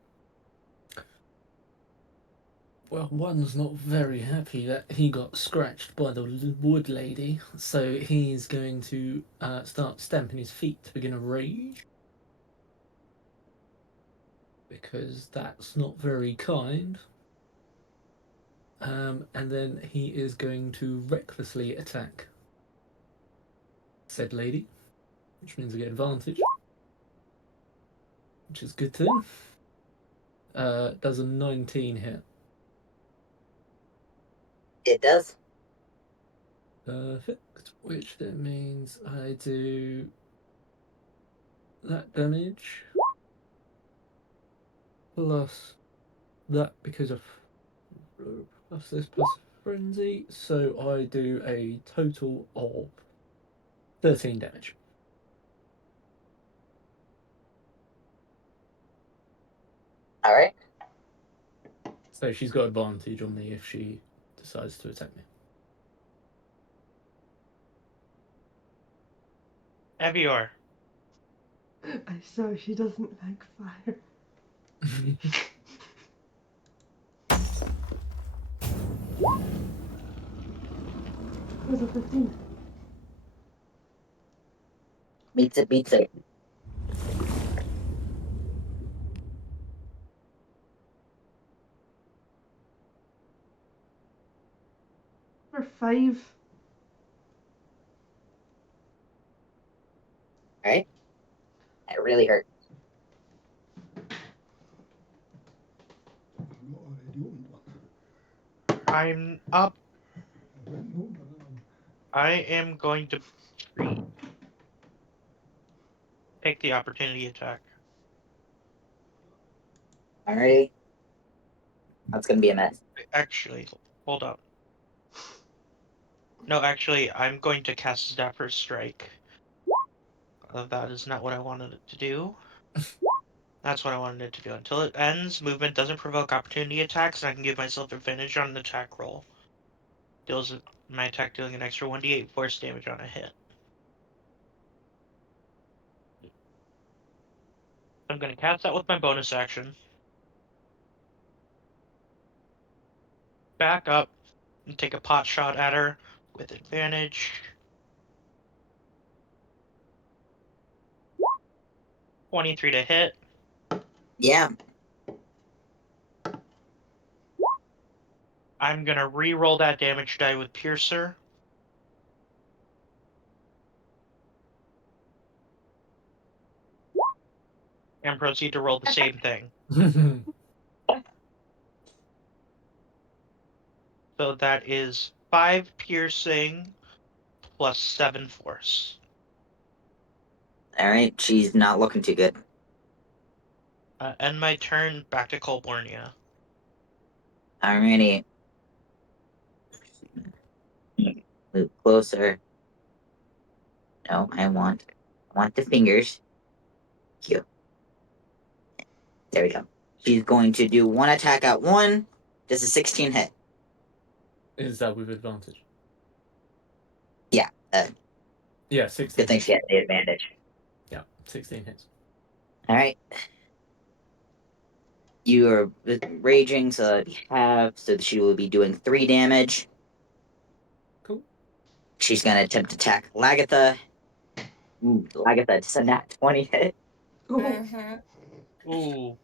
Well, one's not very happy that he got scratched by the wood lady, so he's going to start stamping his feet to begin a rage. Because that's not very kind. And then he is going to recklessly attack said lady, which means I get advantage, which is a good thing. Does a 19 hit. It does. Perfect. Which then means I do that damage plus that because of plus this plus frenzy. So I do a total of 13 damage. All right. So she's got advantage on me if she decides to attack me. Evior. I saw she doesn't like fire. It was a 15. Beats it, beats it. For 5. Alright? That really hurt. I'm up. I am going to take the opportunity attack. Alrighty. That's gonna be a mess. Actually, hold up. No, actually, I'm going to cast Dapper Strike. That is not what I wanted it to do. That's what I wanted it to do. Until it ends, movement doesn't provoke opportunity attacks, and I can give myself advantage on an attack roll. Deals my attack dealing an extra 1d8 force damage on a hit. I'm going to cast that with my bonus action. Back up and take a pot shot at her with advantage. 23 to hit. Yeah. I'm going to re-roll that damage die with Piercer. And proceed to roll the same thing. So that is 5 piercing plus 7 force. Alright, she's not looking too good. End my turn, back to Colbornia. Alrighty. Move closer. No, I want the fingers. Cute. There we go. She's going to do one attack at 1. Does a 16 hit? Is that with advantage? Yeah. Yeah, 16. Good thing she had the advantage. Yeah, 16 hits. Alright. You are raging, so that'd be half. So she will be doing 3 damage. Cool. She's going to attempt to attack Lagatha. Ooh, Lagatha just a nat 20 hit. Oh, Mm-hmm. Ooh.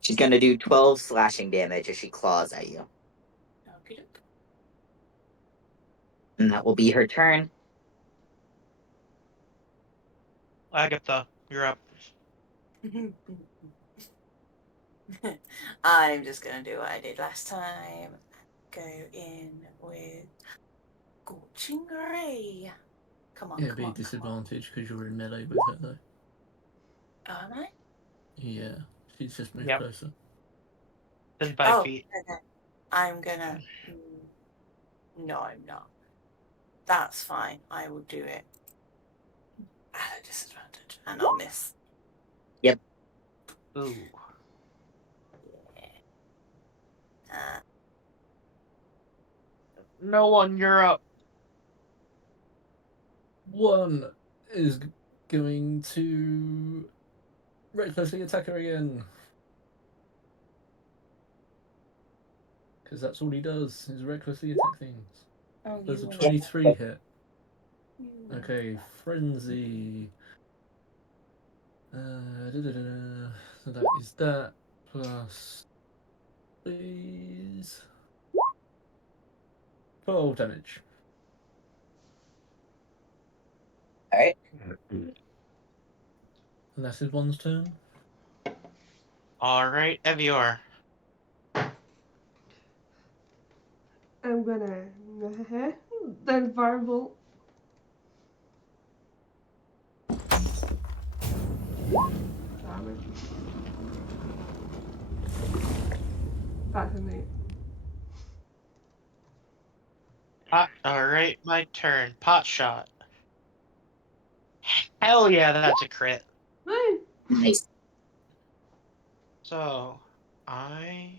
She's going to do 12 slashing damage as she claws at you. Okey-doke. And that will be her turn. Agatha, you're up. I'm just gonna do what I did last time. Go in with Scorching Ray. Come on, Yeah, come be a on, come on. disadvantage because you're in melee with her, though. Oh, am I? Yeah, she's just moved Yep. closer. Then 5 Oh, feet. okay. I'm gonna. No, I'm not. That's fine. I will do it at a disadvantage, and I'll miss. Ooh. Yeah. No one, you're up. One is going to recklessly attack her again. Because that's all he does, is recklessly attack things. Oh, There's a you 23 hit. wanna- Okay, Frenzy. So that is that plus these 12 damage. Alright. And that's his one's turn. Alright, Evior. I'm gonna then Firebolt. Damn it. That's an 8. Alright, my turn. Pot shot. Hell yeah, that's a crit. Woo! Nice. So, okay,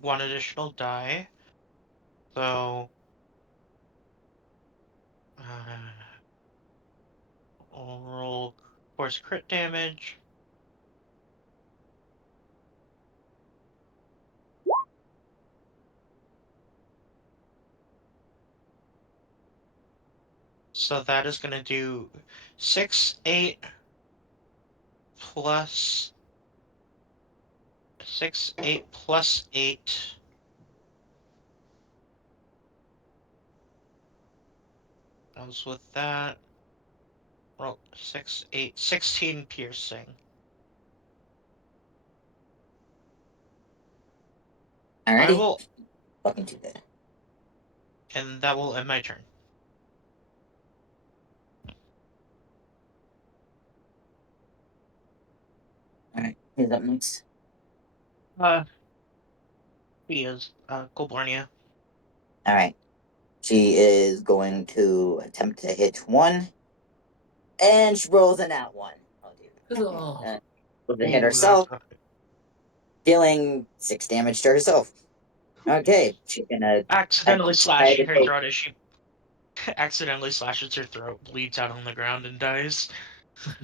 1 additional die. So, I'll roll force crit damage. So that is going to do 6, 8 plus 6, 8 plus 8. Comes with that. Roll 6, 8, 16 piercing. I Alrighty. will, Fucking too good. and that will end my turn. Alright, who's up next? He is Golbornia. Alright. She is going to attempt to hit 1. And she rolls an at 1. Oh, dear. Huzzah! With the hit Ooh, herself, that's dealing 6 damage to herself. Okay, she's gonna accidentally try slashing to her take. throat as she accidentally slashes her throat, bleeds out on the ground, and dies.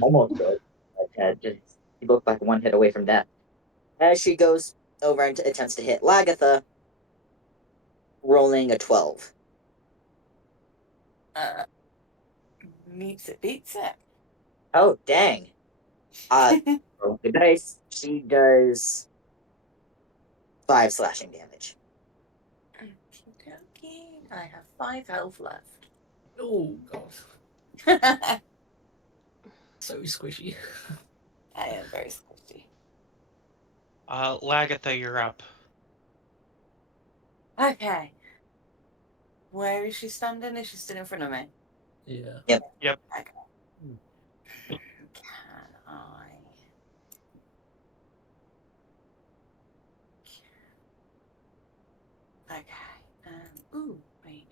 Almost good. But just she looked like 1 hit away from death. As she goes over and attempts to hit Lagatha, rolling a 12. Meets it, beats it. Oh, dang. Roll the dice. She does 5 slashing damage. Okay, I have 5 health left. Oh god, I so squishy. am very squishy. Lagatha, you're up. Okay. Where is she standing? Is she still in front of me? Yeah. Yep. Okay. Hmm. Can I? Okay. Ooh, wait.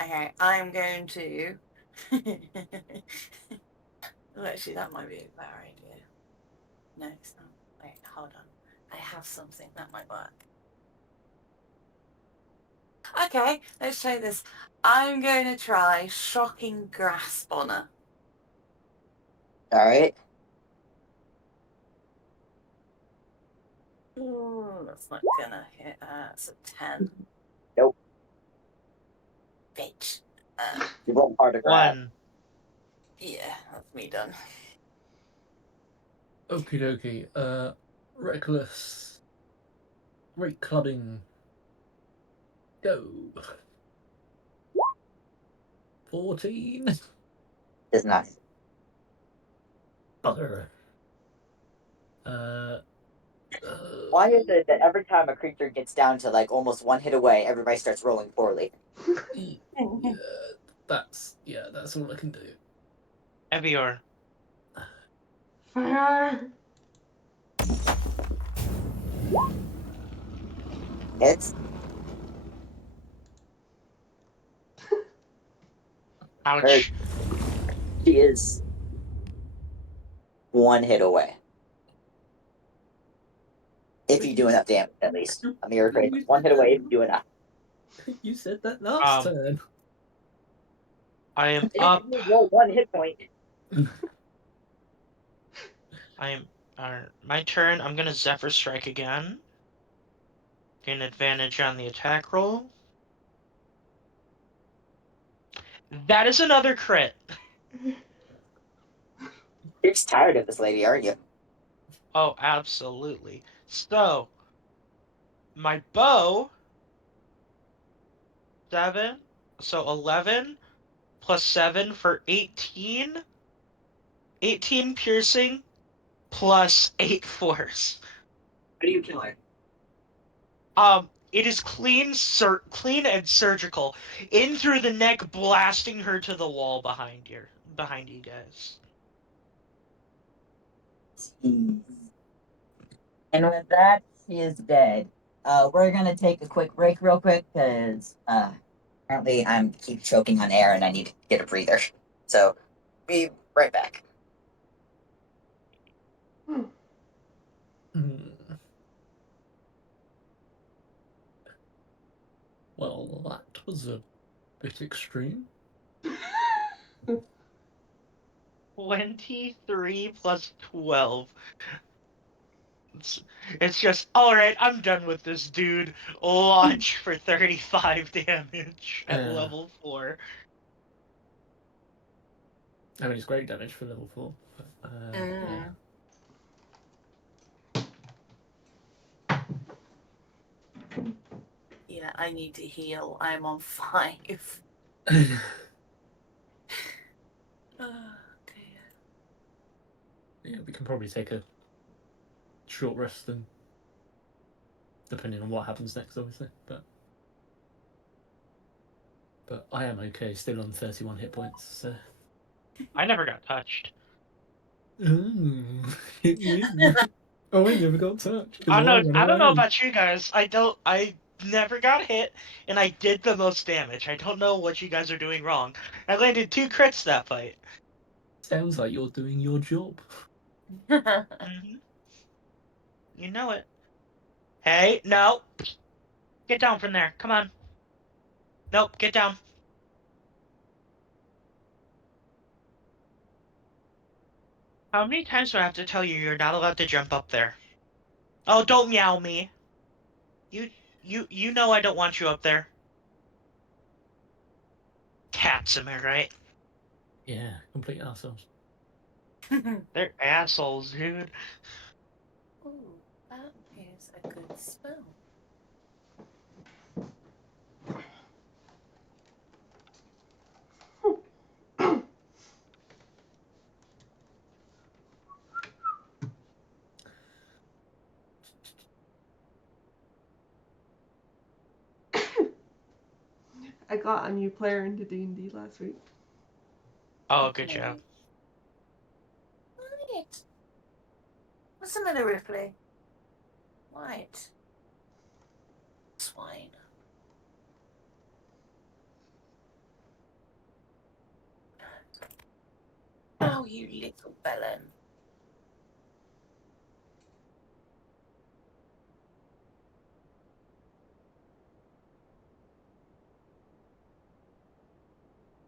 Okay, I'm going to. Oh, actually, that might be a better idea. No, it's not. Wait, hold on. I have something that might work. Okay, let's try this. I'm going to try shocking grasp on her. Alright. Ooh, that's not gonna hit. It's a 10. Nope. Bitch. You roll hard to grab. 1. Yeah, that's me done. Okie dokie. Reckless. Great clubbing. Go. 14. Does not. Bugger. Why is it that every time a creature gets down to like almost 1 hit away, everybody starts rolling poorly? Yeah, that's all I can do. Evior. Fire. It's Ouch. she is 1 hit away. If you do enough damage, at least. A mirror crate. 1 hit away if you do enough. You said that last turn. I am If up. you roll 1 hit point. My turn. I'm gonna Zephyr Strike again. Gain advantage on the attack roll. That is another crit. You're just tired of this lady, aren't you? Oh, absolutely. So, my bow. 7. So 11 plus 7 for 18. 18 piercing plus 8 force. What do you kill her? It is clean and surgical, in through the neck, blasting her to the wall behind you guys. And with that, she is dead. We're gonna take a quick break real quick, because apparently I'm keep choking on air and I need to get a breather. So, be right back. Well, that was a bit extreme. 23 plus 12. It's just, alright, I'm done with this dude. Launch for 35 damage at Yeah. level 4. I mean, it's great damage for level 4. But, yeah. Yeah, I need to heal. I'm on 5. Oh, dear. Yeah, we can probably take a short rest then, depending on what happens next, obviously. But I am okay, still on 31 hit points. So. I never got touched. Ooh, hit me. Oh, I never got touched because I I don't ran know. I don't know away. about you guys. I never got hit, and I did the most damage. I don't know what you guys are doing wrong. I landed 2 crits that fight. Sounds like you're doing your job. Hmm. You know it. Hey, no. Get down from there. Come on. Nope, get down. How many times do I have to tell you you're not allowed to jump up there? Oh, don't meow me. You know I don't want you up there. Cats, am I right? Yeah, complete assholes. They're assholes, dude. Ooh, that is a good spell. I got a new player into D&D last week. Oh, good job. Right. What's the matter, Ripley? Right. Swine. Oh, you little bellend.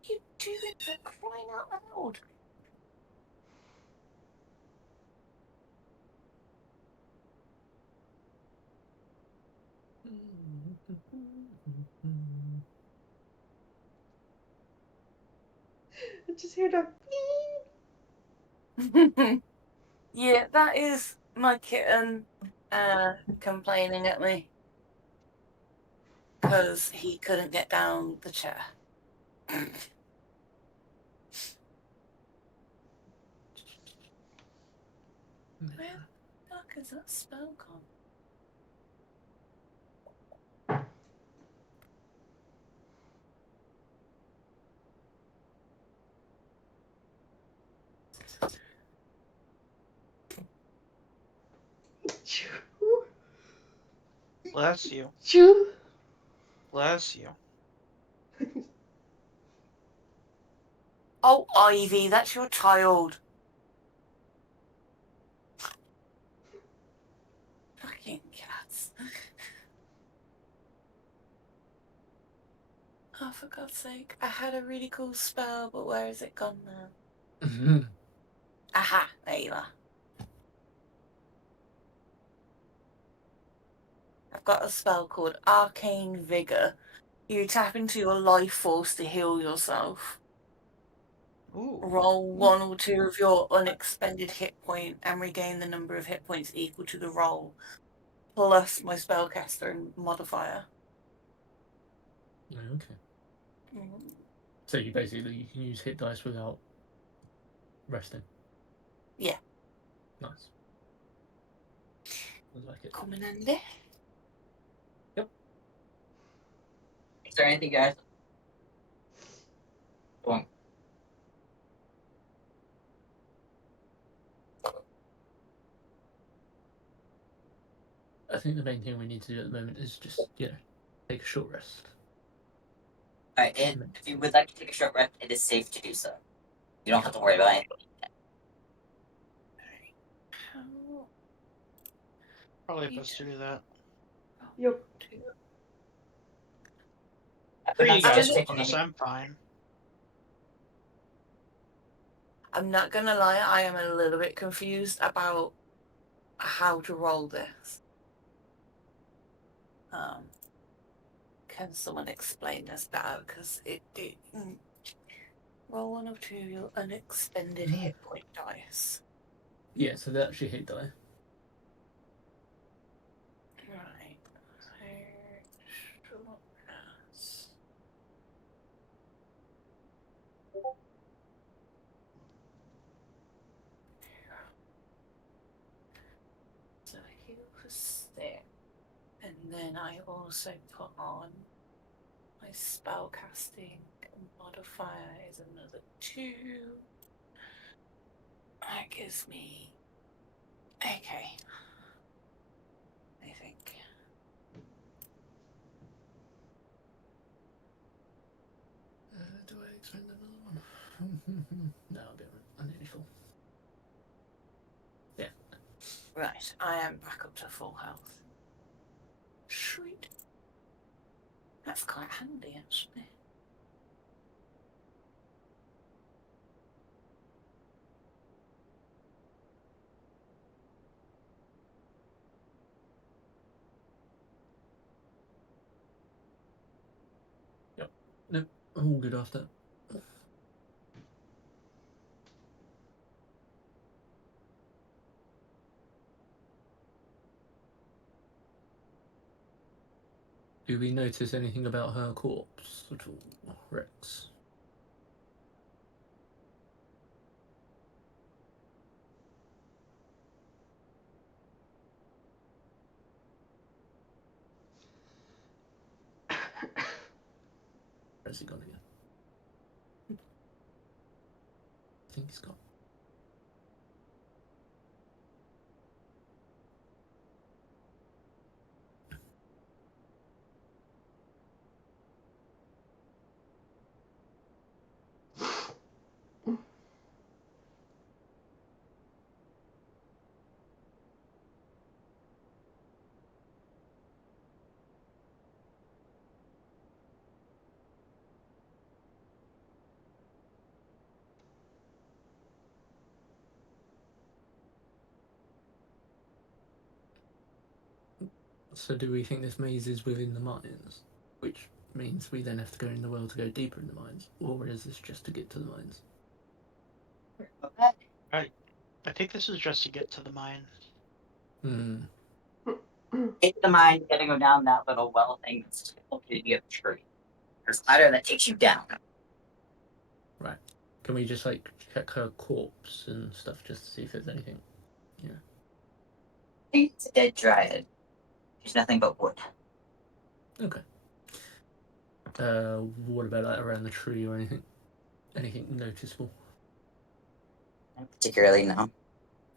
You do it for crying out loud. I just heard a Yeah, that is my kitten complaining at me because he couldn't get down the chair. Where the fuck is that spell gone? Choo. Bless you. Choo. Bless you. Oh, Ivy, that's your child. Fucking cats. Oh, for God's sake. I had a really cool spell, but where is it gone now? Aha, there you are. I've got a spell called Arcane Vigor. You tap into your life force to heal yourself. Ooh. Roll 1 or 2 of your unexpended hit point and regain the number of hit points equal to the roll, plus my spellcaster modifier. Okay. Mm. So you can use hit dice without resting. Yeah. Nice. I like it. Come in handy. Is there anything, guys? Go on. I think the main thing we need to do at the moment is just, take a short rest. Alright, if you would like to take a short rest, it is safe to do so. You don't have to worry about anything. How Probably best to do that. Yep. I've For been you guys, just taking I'm fine. I'm not gonna lie, I am a little bit confused about how to roll this. Can someone explain this better? Because roll one of two of your unexpended hit point dice. Yeah, so they actually hit die. Right. So heal for 6. And then I also put on my spellcasting modifier is another 2. That gives me. Okay. I think. Do I expend another one? No, I'll be unusual. Yeah. Right, I am back up to full health. Sweet. That's quite handy, actually. Nope, I'm all good after. Do we notice anything about her corpse at all, Rex? Where's he gone again? I think he's gone. So do we think this maze is within the mines? Which means we then have to go in the well to go deeper in the mines? Or is this just to get to the mines? I think this is just to get to the mine. Get the mine, you gotta go down that little well thing that's located near the tree. There's a ladder that takes you down. Right. Can we just like check her corpse and stuff just to see if there's anything? It's a dead dryad. There's nothing but wood. Okay. What about like around the tree or anything? Anything noticeable? Not particularly, no.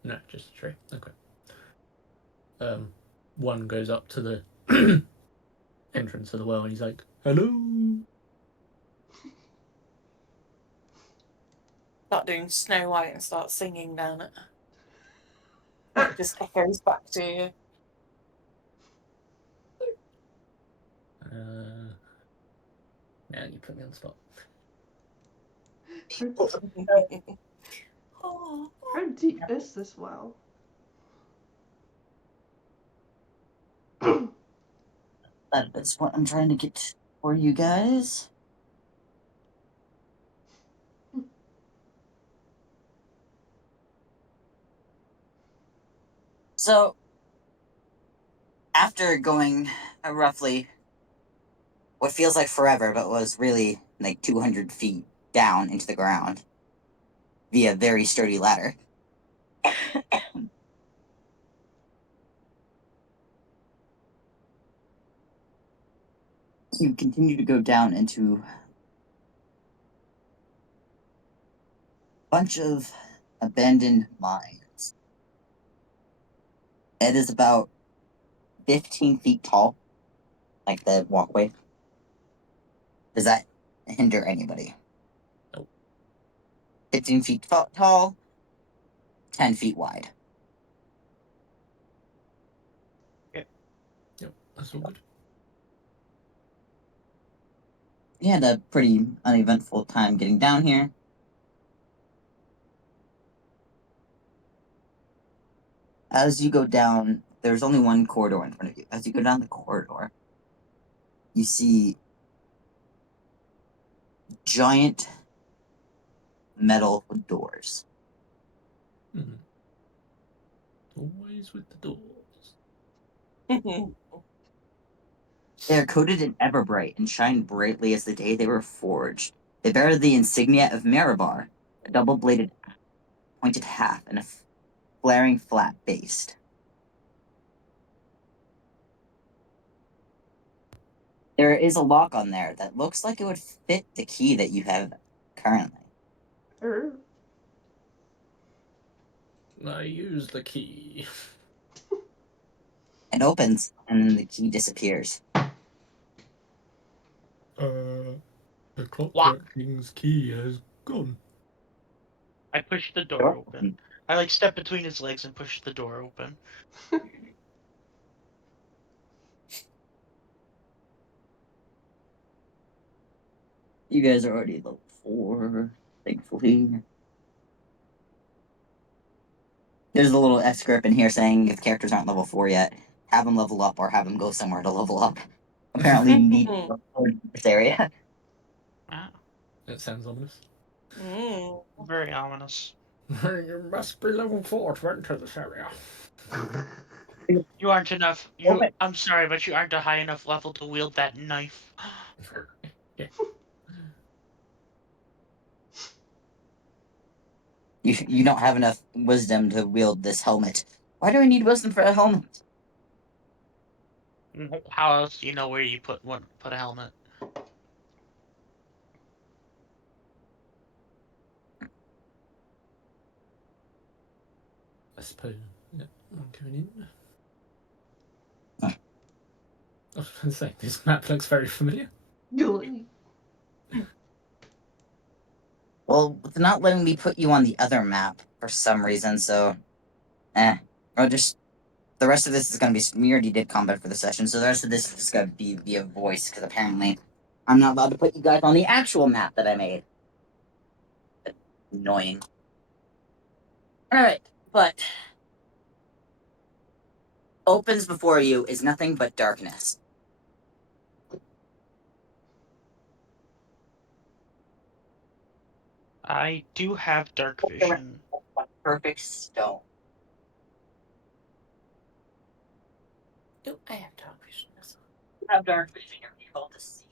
No, just a tree. Okay. One goes up to the entrance of the well and he's like, "Hello." Start doing Snow White and start singing down it. It just echoes back to you. Now you put me on the spot. Oh. How deep is this well? That is what I'm trying to get for you guys. So, after going roughly what feels like forever, but was really like 200 feet down into the ground via very sturdy ladder, you continue to go down into a bunch of abandoned mines. It is about 15 feet tall, like the walkway. Does that hinder anybody? Nope. 15 feet tall, 10 feet wide. Yep, that's all good. You had a pretty uneventful time getting down here. as you go down, there's only one corridor in front of you. As you go down the corridor, you see giant metal doors. Hmm. Always with the doors. They are coated in everbright and shine brightly as the day they were forged. They bear the insignia of Marabar, a double-bladed pointed half and a flaring flat base. There is a lock on there that looks like it would fit the key that you have currently. Er, I use the key. It opens, and then the key disappears. The Lock. Clockwork King's key has gone. I push the door open. I like step between his legs and push the door open. You guys are already level 4, thankfully. There's a little F script in here saying if characters aren't level 4 yet, have them level up or have them go somewhere to level up. Apparently, you need to go forward in this area. Ah, That sounds ominous. very ominous. You must be level 4 to enter this area. You aren't enough. Open. I'm sorry, but you aren't a high enough level to wield that knife. Yeah. You don't have enough wisdom to wield this helmet. Why do I need wisdom for a helmet? How else do you know where you put a helmet? I suppose. Yeah, I'm going in. Huh. I was going to say, this map looks very familiar. Good. Well, it's not letting me put you on the other map for some reason, so... I'll just... The rest of this is going to be... We already did combat for the session, so the rest of this is just going to be via voice, because apparently I'm not allowed to put you guys on the actual map that I made. Annoying. Alright, but... Opens before you is nothing but darkness. I do have dark vision. Perfect stone. Oh, I have dark vision as You have dark vision, you're able to see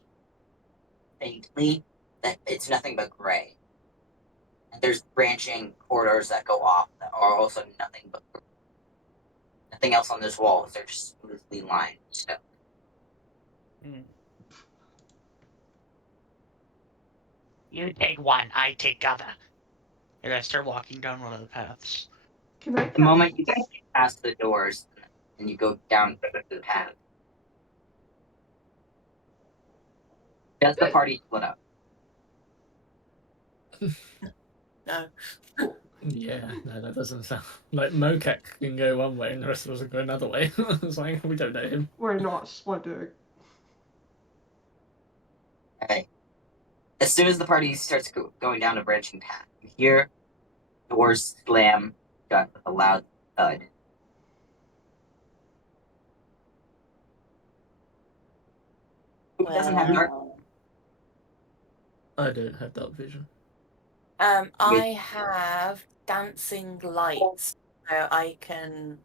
faintly that it's nothing but gray. And there's branching corridors that go off that are also nothing but gray. Nothing else on those walls, they're just smoothly lined stone. You take one, I take other. And I start walking down one of the paths. Can I The moment cast? you guys get past the doors and you go down the path, does the party split up? no. Yeah, no, that doesn't sound like Mokek can go one way and the rest of us will go another way. It's like, we don't know him. We're not splitting. Okay. As soon as the party starts going down a branching path, you hear doors slam shut with a loud thud. Who doesn't have dark? I don't have dark vision. I have dancing lights, so I can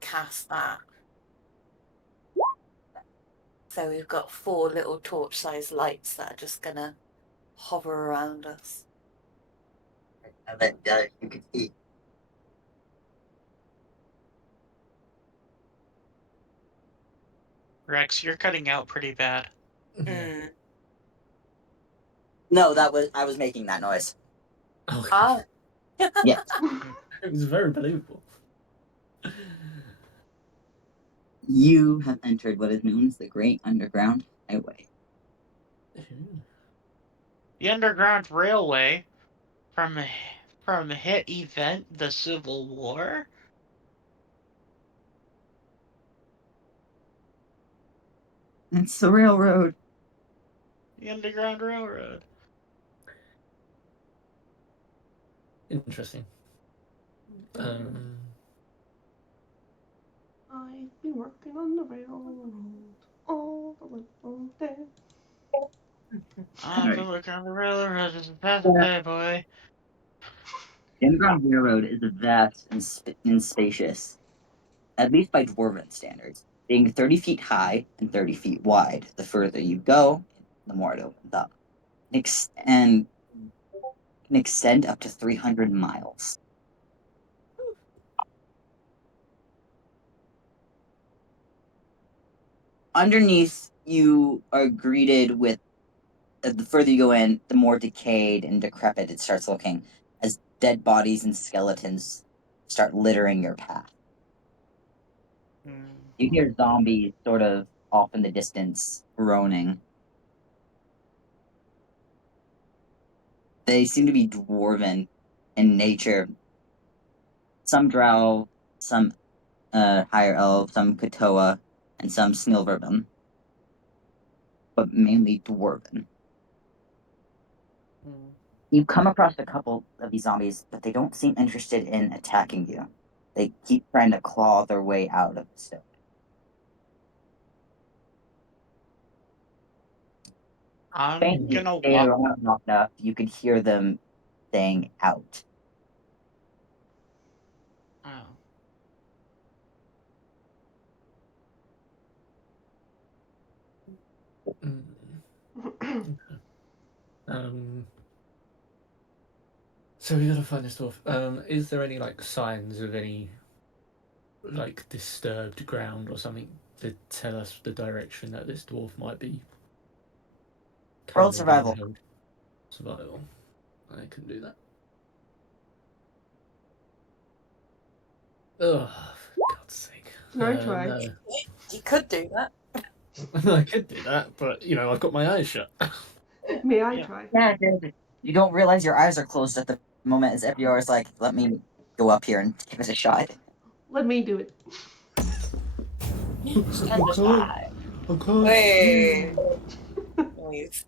cast that. So we've got 4 little torch-sized lights that are just gonna hover around us. That you can see. Rex, you're cutting out pretty bad. Mm. No, I was making that noise. Oh, Oh. Yeah. it was very believable. You have entered what is known as the Great Underground Highway. The Underground Railway from hit event the Civil War. It's the railroad. The Underground Railroad. Interesting. I've been working on the railroad all the little day. I've been working on the railroad as a passenger boy. The Underground Railroad is vast and spacious, at least by dwarven standards, being 30 feet high and 30 feet wide. The further you go, the more it opens up. And can extend up to 300 miles. Underneath, you are greeted with the further you go in, the more decayed and decrepit it starts looking, as dead bodies and skeletons start littering your path. You hear zombies sort of off in the distance groaning. They seem to be dwarven in nature. Some drow, some higher elf, some Katoa, and some Snilverben. But mainly dwarven. You come across a couple of these zombies, but they don't seem interested in attacking you. They keep trying to claw their way out of the stone. I'm Faintly, gonna they walk. are not enough. You could hear them saying out. Oh. So we gotta find this dwarf. Is there any like signs of any like disturbed ground or something to tell us the direction that this dwarf might be? Roll coming survival. down? Survival. I can do that. Oh, for God's sake! Can I try? No. You could do that. I could do that, but you know I've got my eyes shut. May I Yeah. try? Yeah, David. You don't realize your eyes are closed at the moment as FDR is like, let me go up here and give it a shot. Let me do it. Stand aside. I can't. Wait. Please.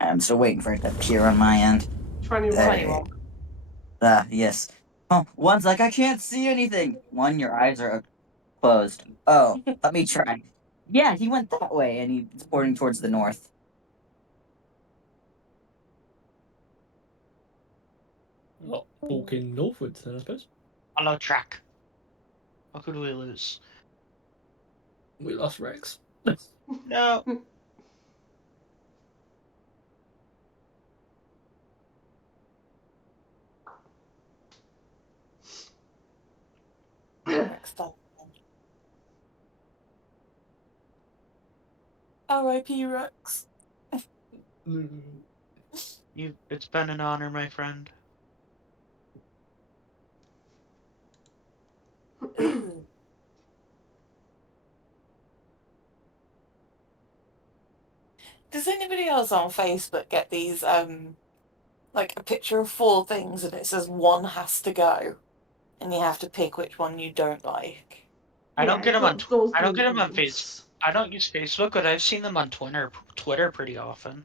I'm still waiting for it to appear on my end. 21. There. Yes. Oh, one's like, I can't see anything. One, your eyes are closed. Oh, let me try. Yeah, he went that way, and he's pointing towards the north. Well, walking northwards, then I suppose. Follow track. What could we lose? We lost Rex. No. Next up. R.I.P. Rex. It's been an honor, my friend. Does anybody else on Facebook get these like a picture of 4 things and it says one has to go and you have to pick which one you don't like? I don't get them on. those I don't get them on things. Facebook. I don't use Facebook, but I've seen them on Twitter pretty often.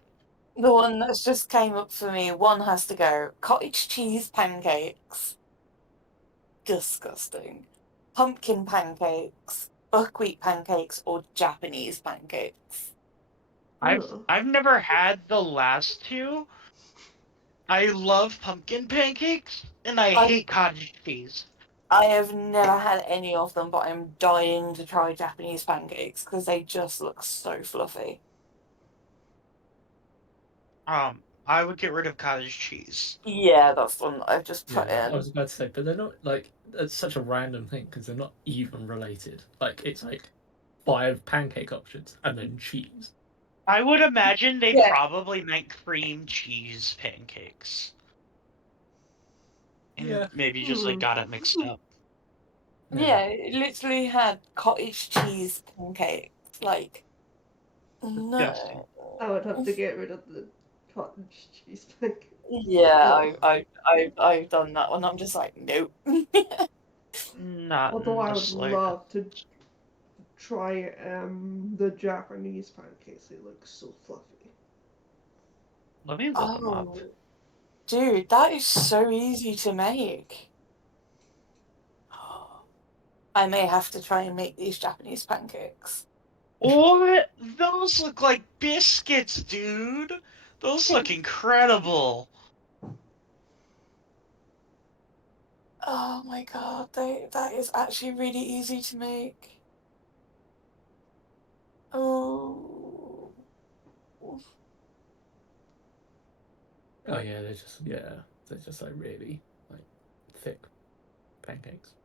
The one that's just came up for me, one has to go. Cottage cheese pancakes. Disgusting. Pumpkin pancakes, buckwheat pancakes, or Japanese pancakes. Ugh. I've never had the last two. I love pumpkin pancakes, and I hate cottage cheese. I have never had any of them, but I'm dying to try Japanese pancakes because they just look so fluffy. I would get rid of cottage cheese. Yeah, that's the one that I've just put Yeah, I in. was about to say, but they're not like it's such a random thing because they're not even related. Like it's like 5 pancake options and then cheese. I would imagine they Yeah. probably meant cream cheese pancakes. And Yeah. maybe just like got it mixed up. Yeah, it literally had cottage cheese pancakes. Like, no. Disgusting. I would have to get rid of the cottage cheese pancake. Yeah, I've done that one. I'm just like, nope. Not Although in I the would slightest. love to try the Japanese pancakes. They look so fluffy. Let me look them up. Dude, that is so easy to make. I may have to try and make these Japanese pancakes. What? Those look like biscuits, dude. Those look incredible. Oh my god, that is actually really easy to make. Oh. Oh yeah, they're just like really like thick pancakes.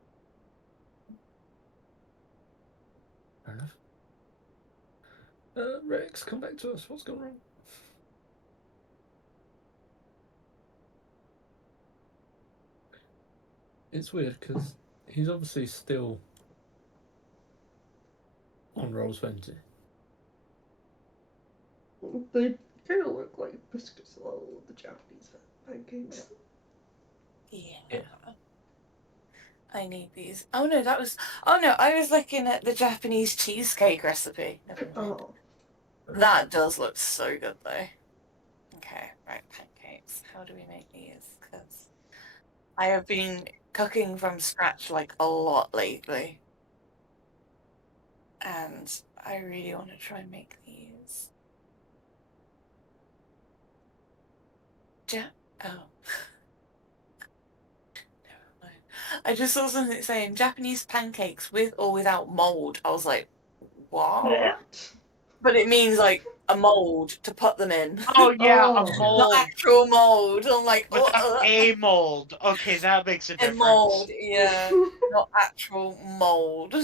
Fair enough. Rex, come back to us. What's going wrong? It's weird because he's obviously still on Roll20. They kind of look like biscuits, all the Japanese pancakes. Yeah. I need these. Oh no, I was looking at the Japanese cheesecake recipe. Never mind. Oh. That does look so good though. Okay, right, pancakes. How do we make these? Because I have been cooking from scratch like a lot lately. And I really want to try and make these. Oh. I just saw something saying Japanese pancakes with or without mold. I was like, what? What? But it means like a mold to put them in. Oh yeah, Oh. a mold. Not actual mold. I'm like, But a mold. Okay, that makes a a difference. mold, yeah. Not actual mold.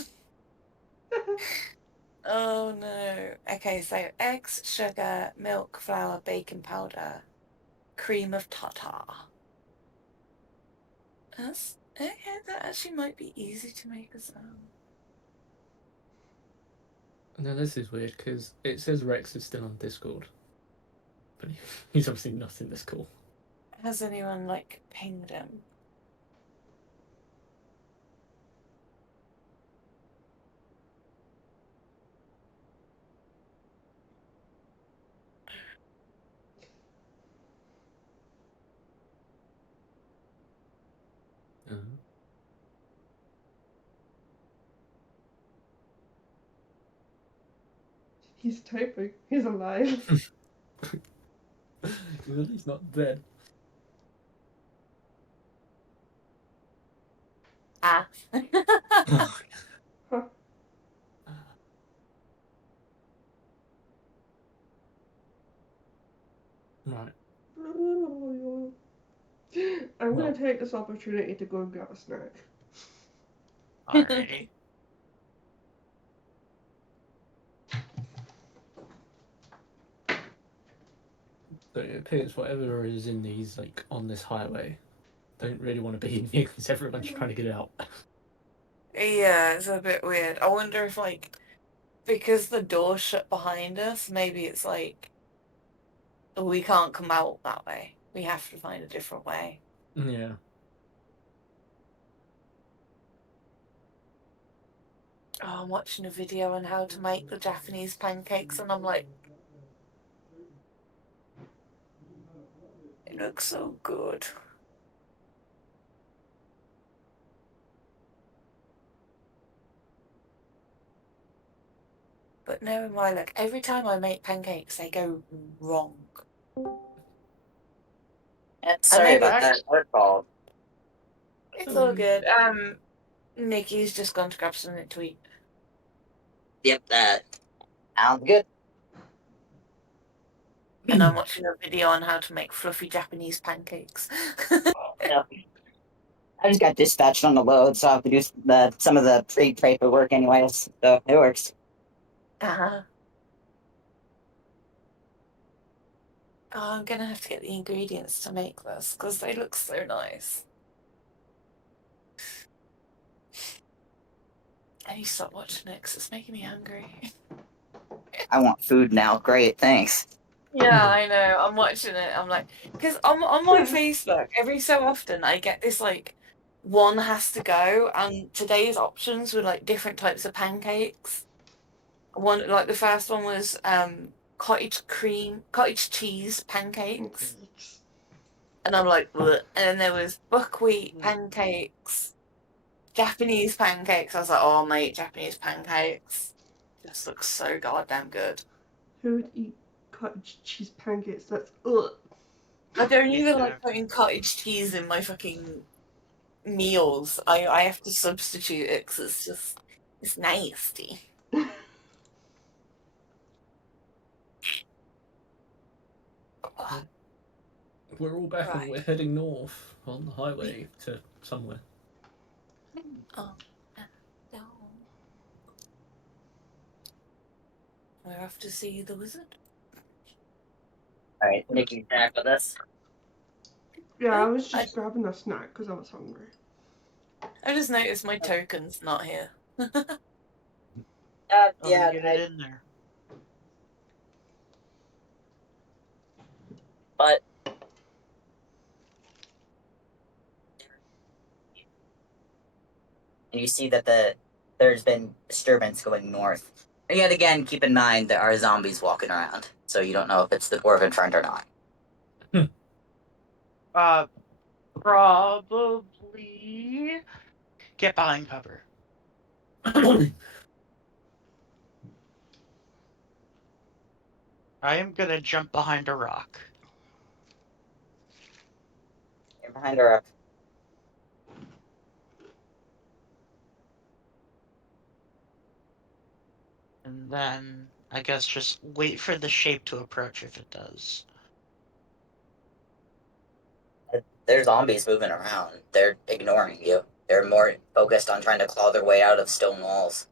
Oh no. Okay, so eggs, sugar, milk, flour, baking powder, cream of tartar. That's okay, that actually might be easy to make as well. Now this is weird because it says Rex is still on Discord, but he's obviously not in this call. Has anyone like pinged him? He's typing. He's alive. He's at least not dead. Ah. Huh. Right. I'm Well. gonna take this opportunity to go and grab a snack. Alrighty. So it appears whatever is in these, like, on this highway, don't really want to be in here because everyone's trying to get out. Yeah, it's a bit weird. I wonder if, like, because the door's shut behind us, maybe it's like, we can't come out that way. We have to find a different way. Yeah. Oh, I'm watching a video on how to make the Japanese pancakes, and I'm like, it looks so good. But no, my luck, every time I make pancakes, they go wrong. Sorry about that. that. Our fault. It's all good. Nikki's just gone to grab something to eat. Yep, that sounds good. And I'm watching a video on how to make fluffy Japanese pancakes. Yep. I just got dispatched on the load, so I have to do some of the paperwork anyways. So it works. Uh-huh. Oh, I'm gonna have to get the ingredients to make this because they look so nice. I need to stop watching it because it's making me hungry. I want food now. Great, thanks. Yeah, I know. I'm watching it. I'm like, because on my Facebook, every so often I get this like, one has to go, and today's options were like different types of pancakes. One, like the first one was cottage cheese pancakes. And I'm like, bleh. And then there was buckwheat pancakes, Japanese pancakes. I was like, oh mate, Japanese pancakes just looks so goddamn good. Who would eat cottage cheese pancakes? That's ugh. I don't even like Exactly. putting cottage cheese in my fucking meals. I have to substitute it because it's nasty. We're all back and Right. we're heading north on the highway to somewhere. Oh, no. We're off to see the wizard. Alright, Nikki's back with us. Yeah, I Oh, was just grabbing a snack because I was hungry. I just noticed my token's not here. Oh, Yeah, then get it in there. but and you see that there's been disturbance going north. And yet again, keep in mind there are zombies walking around, so you don't know if it's the dwarven front or not. Probably get behind cover. I am gonna jump behind a rock. You're behind a rock. And then, I guess, just wait for the shape to approach if it does. There's zombies moving around. They're ignoring you. They're more focused on trying to claw their way out of stone walls.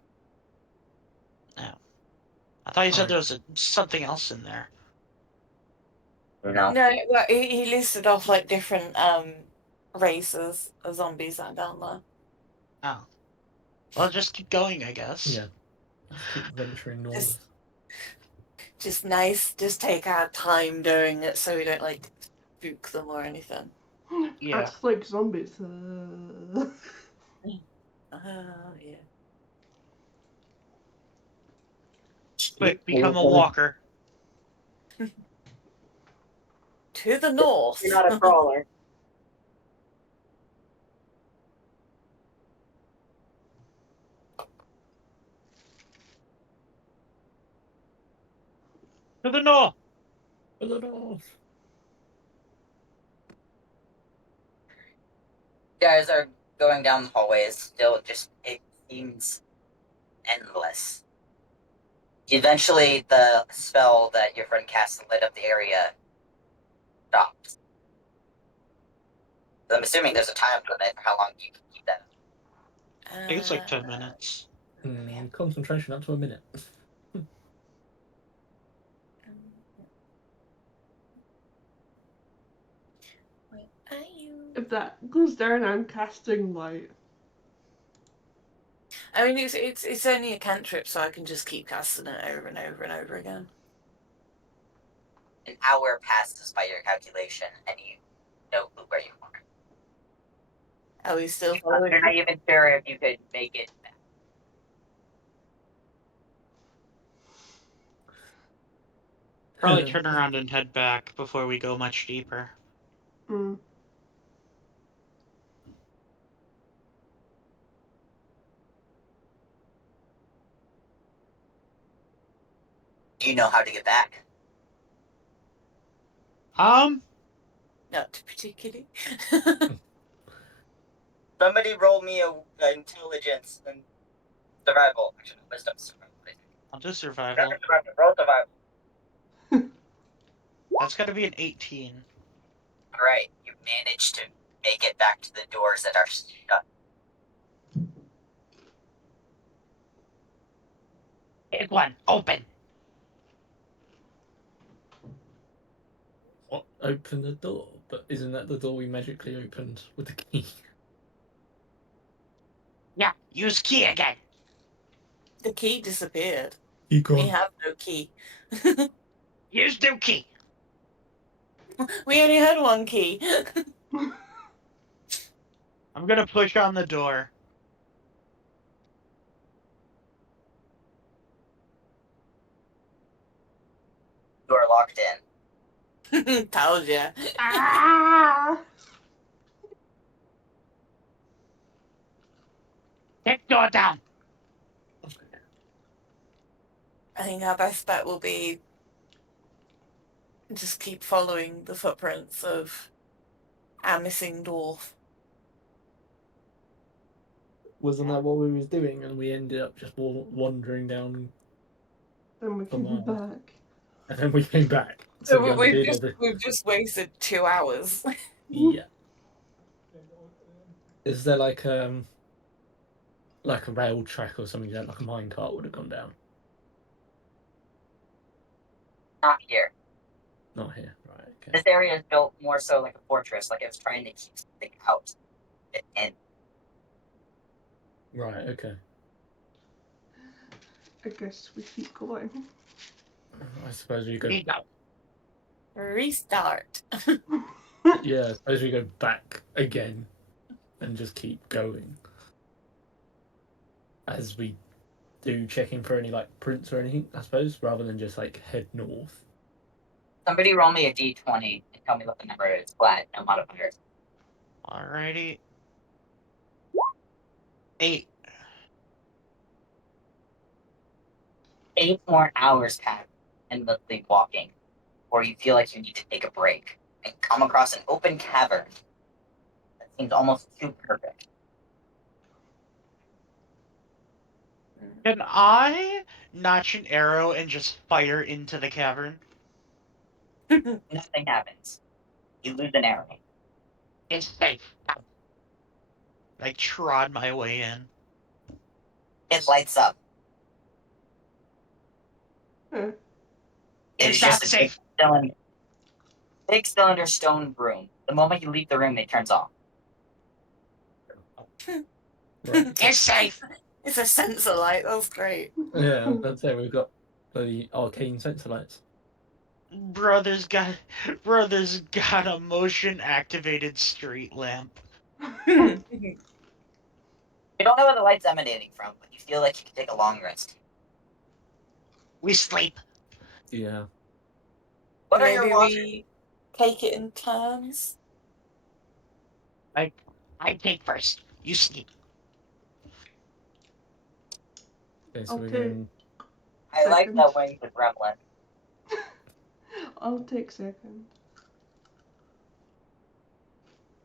I thought you said Alright. there was something else in there. No. No, well, he listed off like different races of zombies that are down there. Oh. Well, just keep going, I guess. Yeah. Let's keep venturing north. Just nice. Just take our time doing it so we don't like spook them or anything. Yeah. Acts like zombies. Yeah. Quick, become a walker. To the north. You're not a crawler. To the north! To the north. You guys are going down the hallways. Still, just it seems endless. Eventually, the spell that your friend cast to light up the area stops. I'm assuming there's a time limit for how long you can keep that. I think it's like 10 minutes. Concentration up to a minute. Where are you? If that goes down, I'm casting light. I mean, it's only a cantrip, so I can just keep casting it over and over and over again. An hour passes by your calculation, and you know where you are. Are we still following? You're not even sure if you could make it back. Probably turn around and head back before we go much deeper. Mm. Do you know how to get back? Not particularly. Somebody roll me a intelligence and survival. Actually, wisdom survival. I'll do survival. Roll survival. That's gotta be an 18. Alright, you managed to make it back to the doors that are shut. Big one, open! What? Open the door? But isn't that the door we magically opened with the key? Yeah, use key again! The key disappeared. You We have no key. Use new key! We only had one key. I'm gonna push on the door. You are locked in. Told ya. Ah! Shut down. I think our best bet will be just keep following the footprints of our missing dwarf. Wasn't that what we was doing? And we ended up just wandering down, Then we Come can on. be back. and then we came back. So we undid everything. We've just wasted 2 hours. Yeah. Is there like a rail track or something that like a minecart would have gone down? Not here. Not here, right? Okay. This area is built more so like a fortress, like it was trying to keep something out. And Right. Okay. I guess we keep going. I suppose we go. Here you go. Restart. Yeah, I suppose we go back again, and just keep going. As we do, checking for any like prints or anything, I suppose, rather than just like head north. somebody roll me a d20 and tell me what the number is. Flat, no modifiers. Alrighty. 8. 8 more hours pass endlessly walking, or you feel like you need to take a break and come across an open cavern that seems almost too perfect. Can I notch an arrow and just fire into the cavern? Nothing happens. You lose an arrow. It's safe. I trod my way in. It lights up. Huh. It's Is that just a safe? big cylinder stone room. The moment you leave the room, it turns off. Right. It's safe. It's a sensor light. That's great. Yeah, that's it. We've got the arcane sensor lights. Brother's got a motion activated street lamp. You don't know where the light's emanating from, but you feel like you can take a long rest. We sleep. Yeah. What are your Maybe watches? we take it in turns. I take first. You sleep. Okay, so we're Okay. going. I like Second. that wing the gremlin. I'll take second.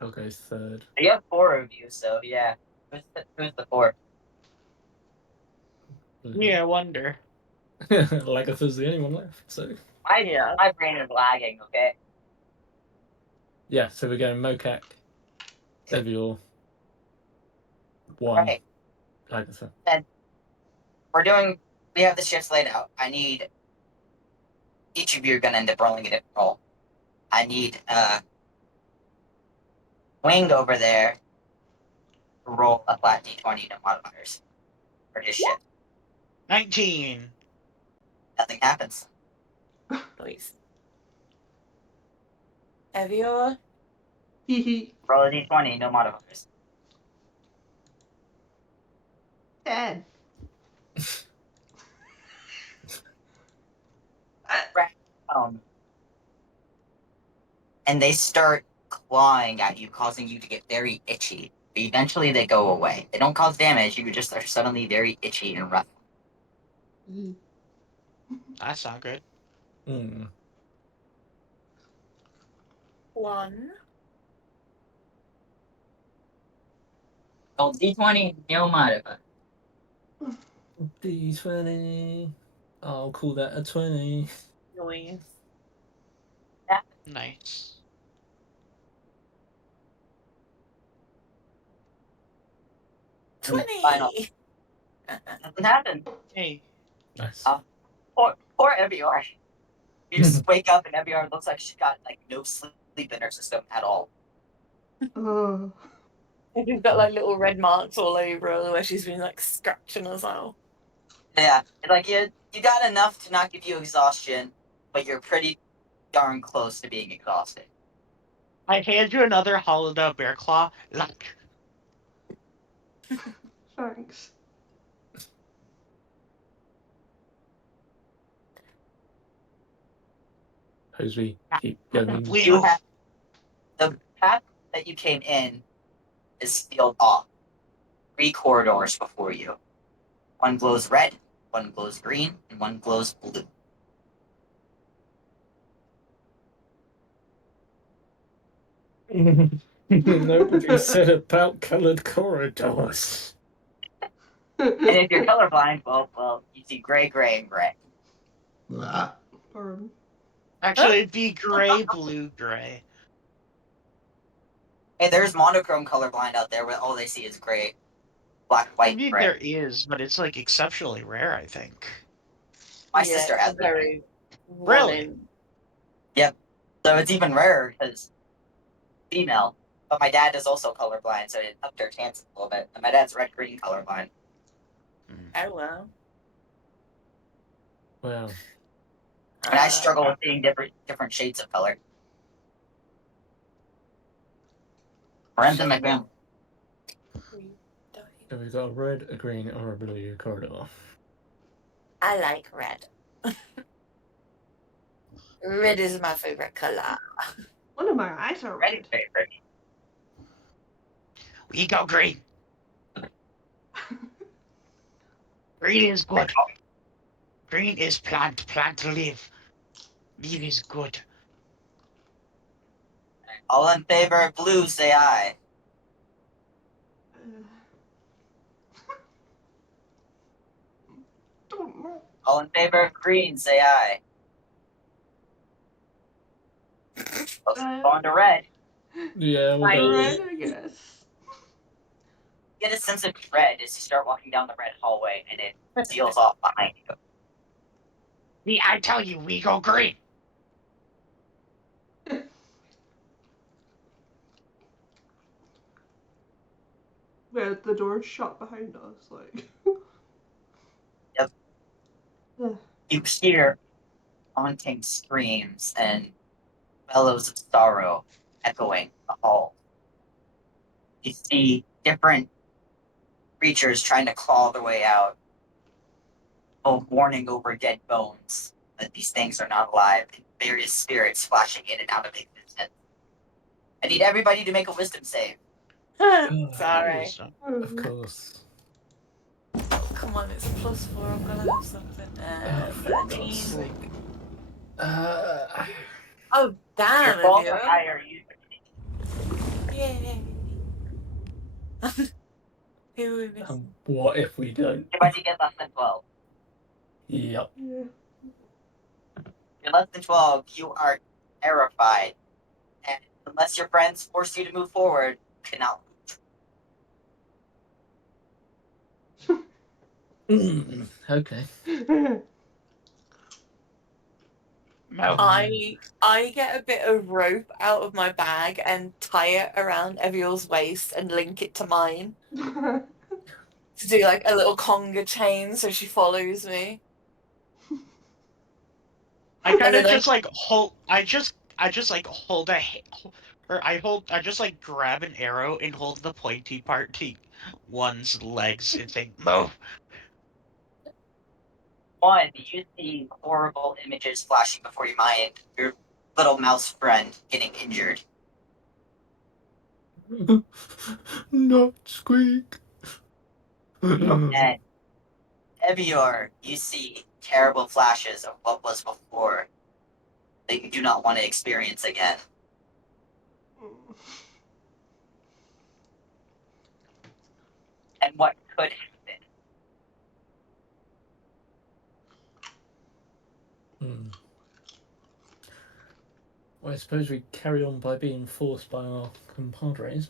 I'll go third. You have 4 of you, so yeah. Who's the 4th? Yeah, I wonder. Lagatha's the only one left. So Yeah. My brain is lagging, okay? yeah, so we're going Mokak, Evior, 1, Right. Lagatha. We have the shifts laid out. I need, each of you are going to end up rolling a different roll. I need, Wing over there to roll a flat d20, no modifiers. For his shift. 19. Nothing happens. Please. Evior. Hee hee. Roll a d20, no modifiers. 10. And they start clawing at you, causing you to get very itchy. But eventually they go away. They don't cause damage, you just are suddenly very itchy and rough. That's not good. Hmm. 1. Roll d20, no modifier. D20. I'll call that a 20. Noise. Nice. Final. 20. Nothing happened. Hey. Nice. Poor Evior. You just wake up and Evior looks like she got like no sleep in her system at all. Oh. She's got like little red marks all over her where she's been like scratching us out. Yeah, like you got enough to not give you exhaustion, but you're pretty darn close to being exhausted. I hand you another hollowed out bear claw. Like, Thanks. Suppose we keep going. we You have the path that you came in is sealed off. 3 corridors before you. One glows red, one glows green, and one glows blue. Nobody said about coloured corridors. And if you're colorblind, well, you see gray, and gray. Pardon. Actually, it'd be gray, blue, gray. Hey, there's monochrome colorblind out there where all they see is gray, black, I white, mean, gray. there is, but it's like exceptionally rare, I think. My Yeah, sister it's has it. very Really? So it's even rarer because female. But my dad is also colorblind, so it upped our chances a little bit. And my dad's red-green colorblind. Oh well. Well, And I struggle with seeing different shades of color. Friends in my family. so we've got a red, a green, or a blue corridor. I like red. Red is my favorite color. One of my eyes are Red red. is favorite. We go green. Green is good. Green is plant. Plant live. Live is good. All in favor of blue, say aye. Don't know. All in favor of green, say aye. Let's go on to red. Yeah, we'll go Red, with I guess. Get a sense of dread as you start walking down the red hallway and it seals off behind you. I tell you, we go green. Wait, the door's shut behind us, like. Yep. You hear haunting screams and bellows of sorrow echoing the hall. You see different creatures trying to claw their way out, both mourning over dead bones, that these things are not alive, and various spirits flashing in and out of existence. I need everybody to make a wisdom save. Sorry. of course. Come on, it's a +4. I'm gonna have something. For God's 13. sake. Oh, Your damn, falls are Avira. higher. Yay. Who are we missing? What if we don't? Everybody get less than 12. Yep. Yeah. If you're less than 12, you are terrified. And unless your friends force you to move forward, you cannot move. Okay. I get a bit of rope out of my bag and tie it around Eviel's waist and link it to mine to do like a little conga chain so she follows me. I kind of then, just like hold. I just like hold a, or I just like grab an arrow and hold the pointy part to one's legs and say, "Move." One, you see horrible images flashing before your mind. Your little mouse friend getting injured. Not squeak. And Evior, you see terrible flashes of what was before that you do not want to experience again. And what could happen. Well, I suppose we carry on by being forced by our compadres.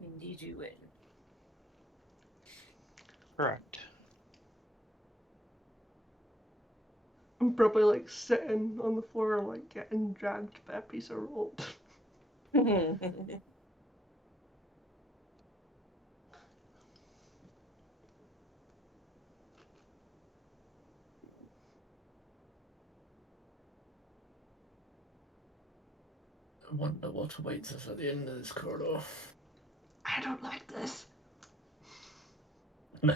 Indeed, you win. Correct. I'm probably like sitting on the floor, like getting dragged by a piece of rope. I wonder what awaits us at the end of this corridor. I don't like this. No.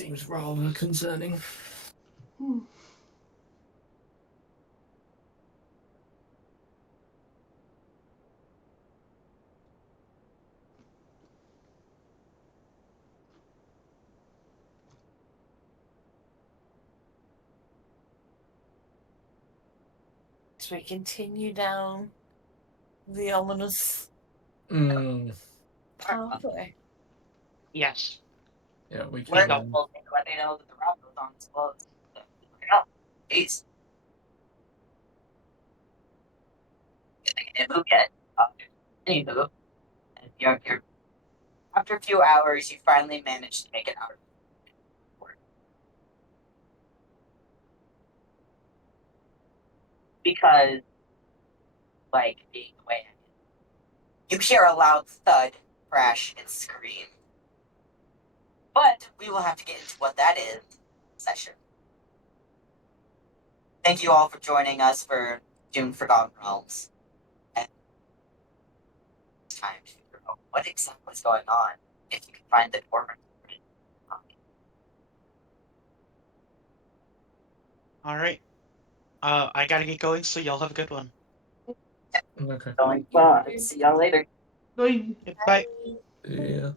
seems rather concerning. Hmm. So we continue down the ominous Mm, pathway. Yes. yeah, we We're can. hopeful to let they know that the route goes on is closed. So, look it up. Peace. Who get up? Anywho, and after a few hours, you finally manage to make it out of the port. Because, like, being the way I am, you hear a loud thud, crash, and scream. But we will have to get into what that is session. Thank you all for joining us for Dune Forgotten Realms. And it's time to figure out what exactly is going on. If you can find the dwarven. All right. I gotta get going, so y'all have a good one. Okay. Going well. See y'all later. Like, Bye. Yeah.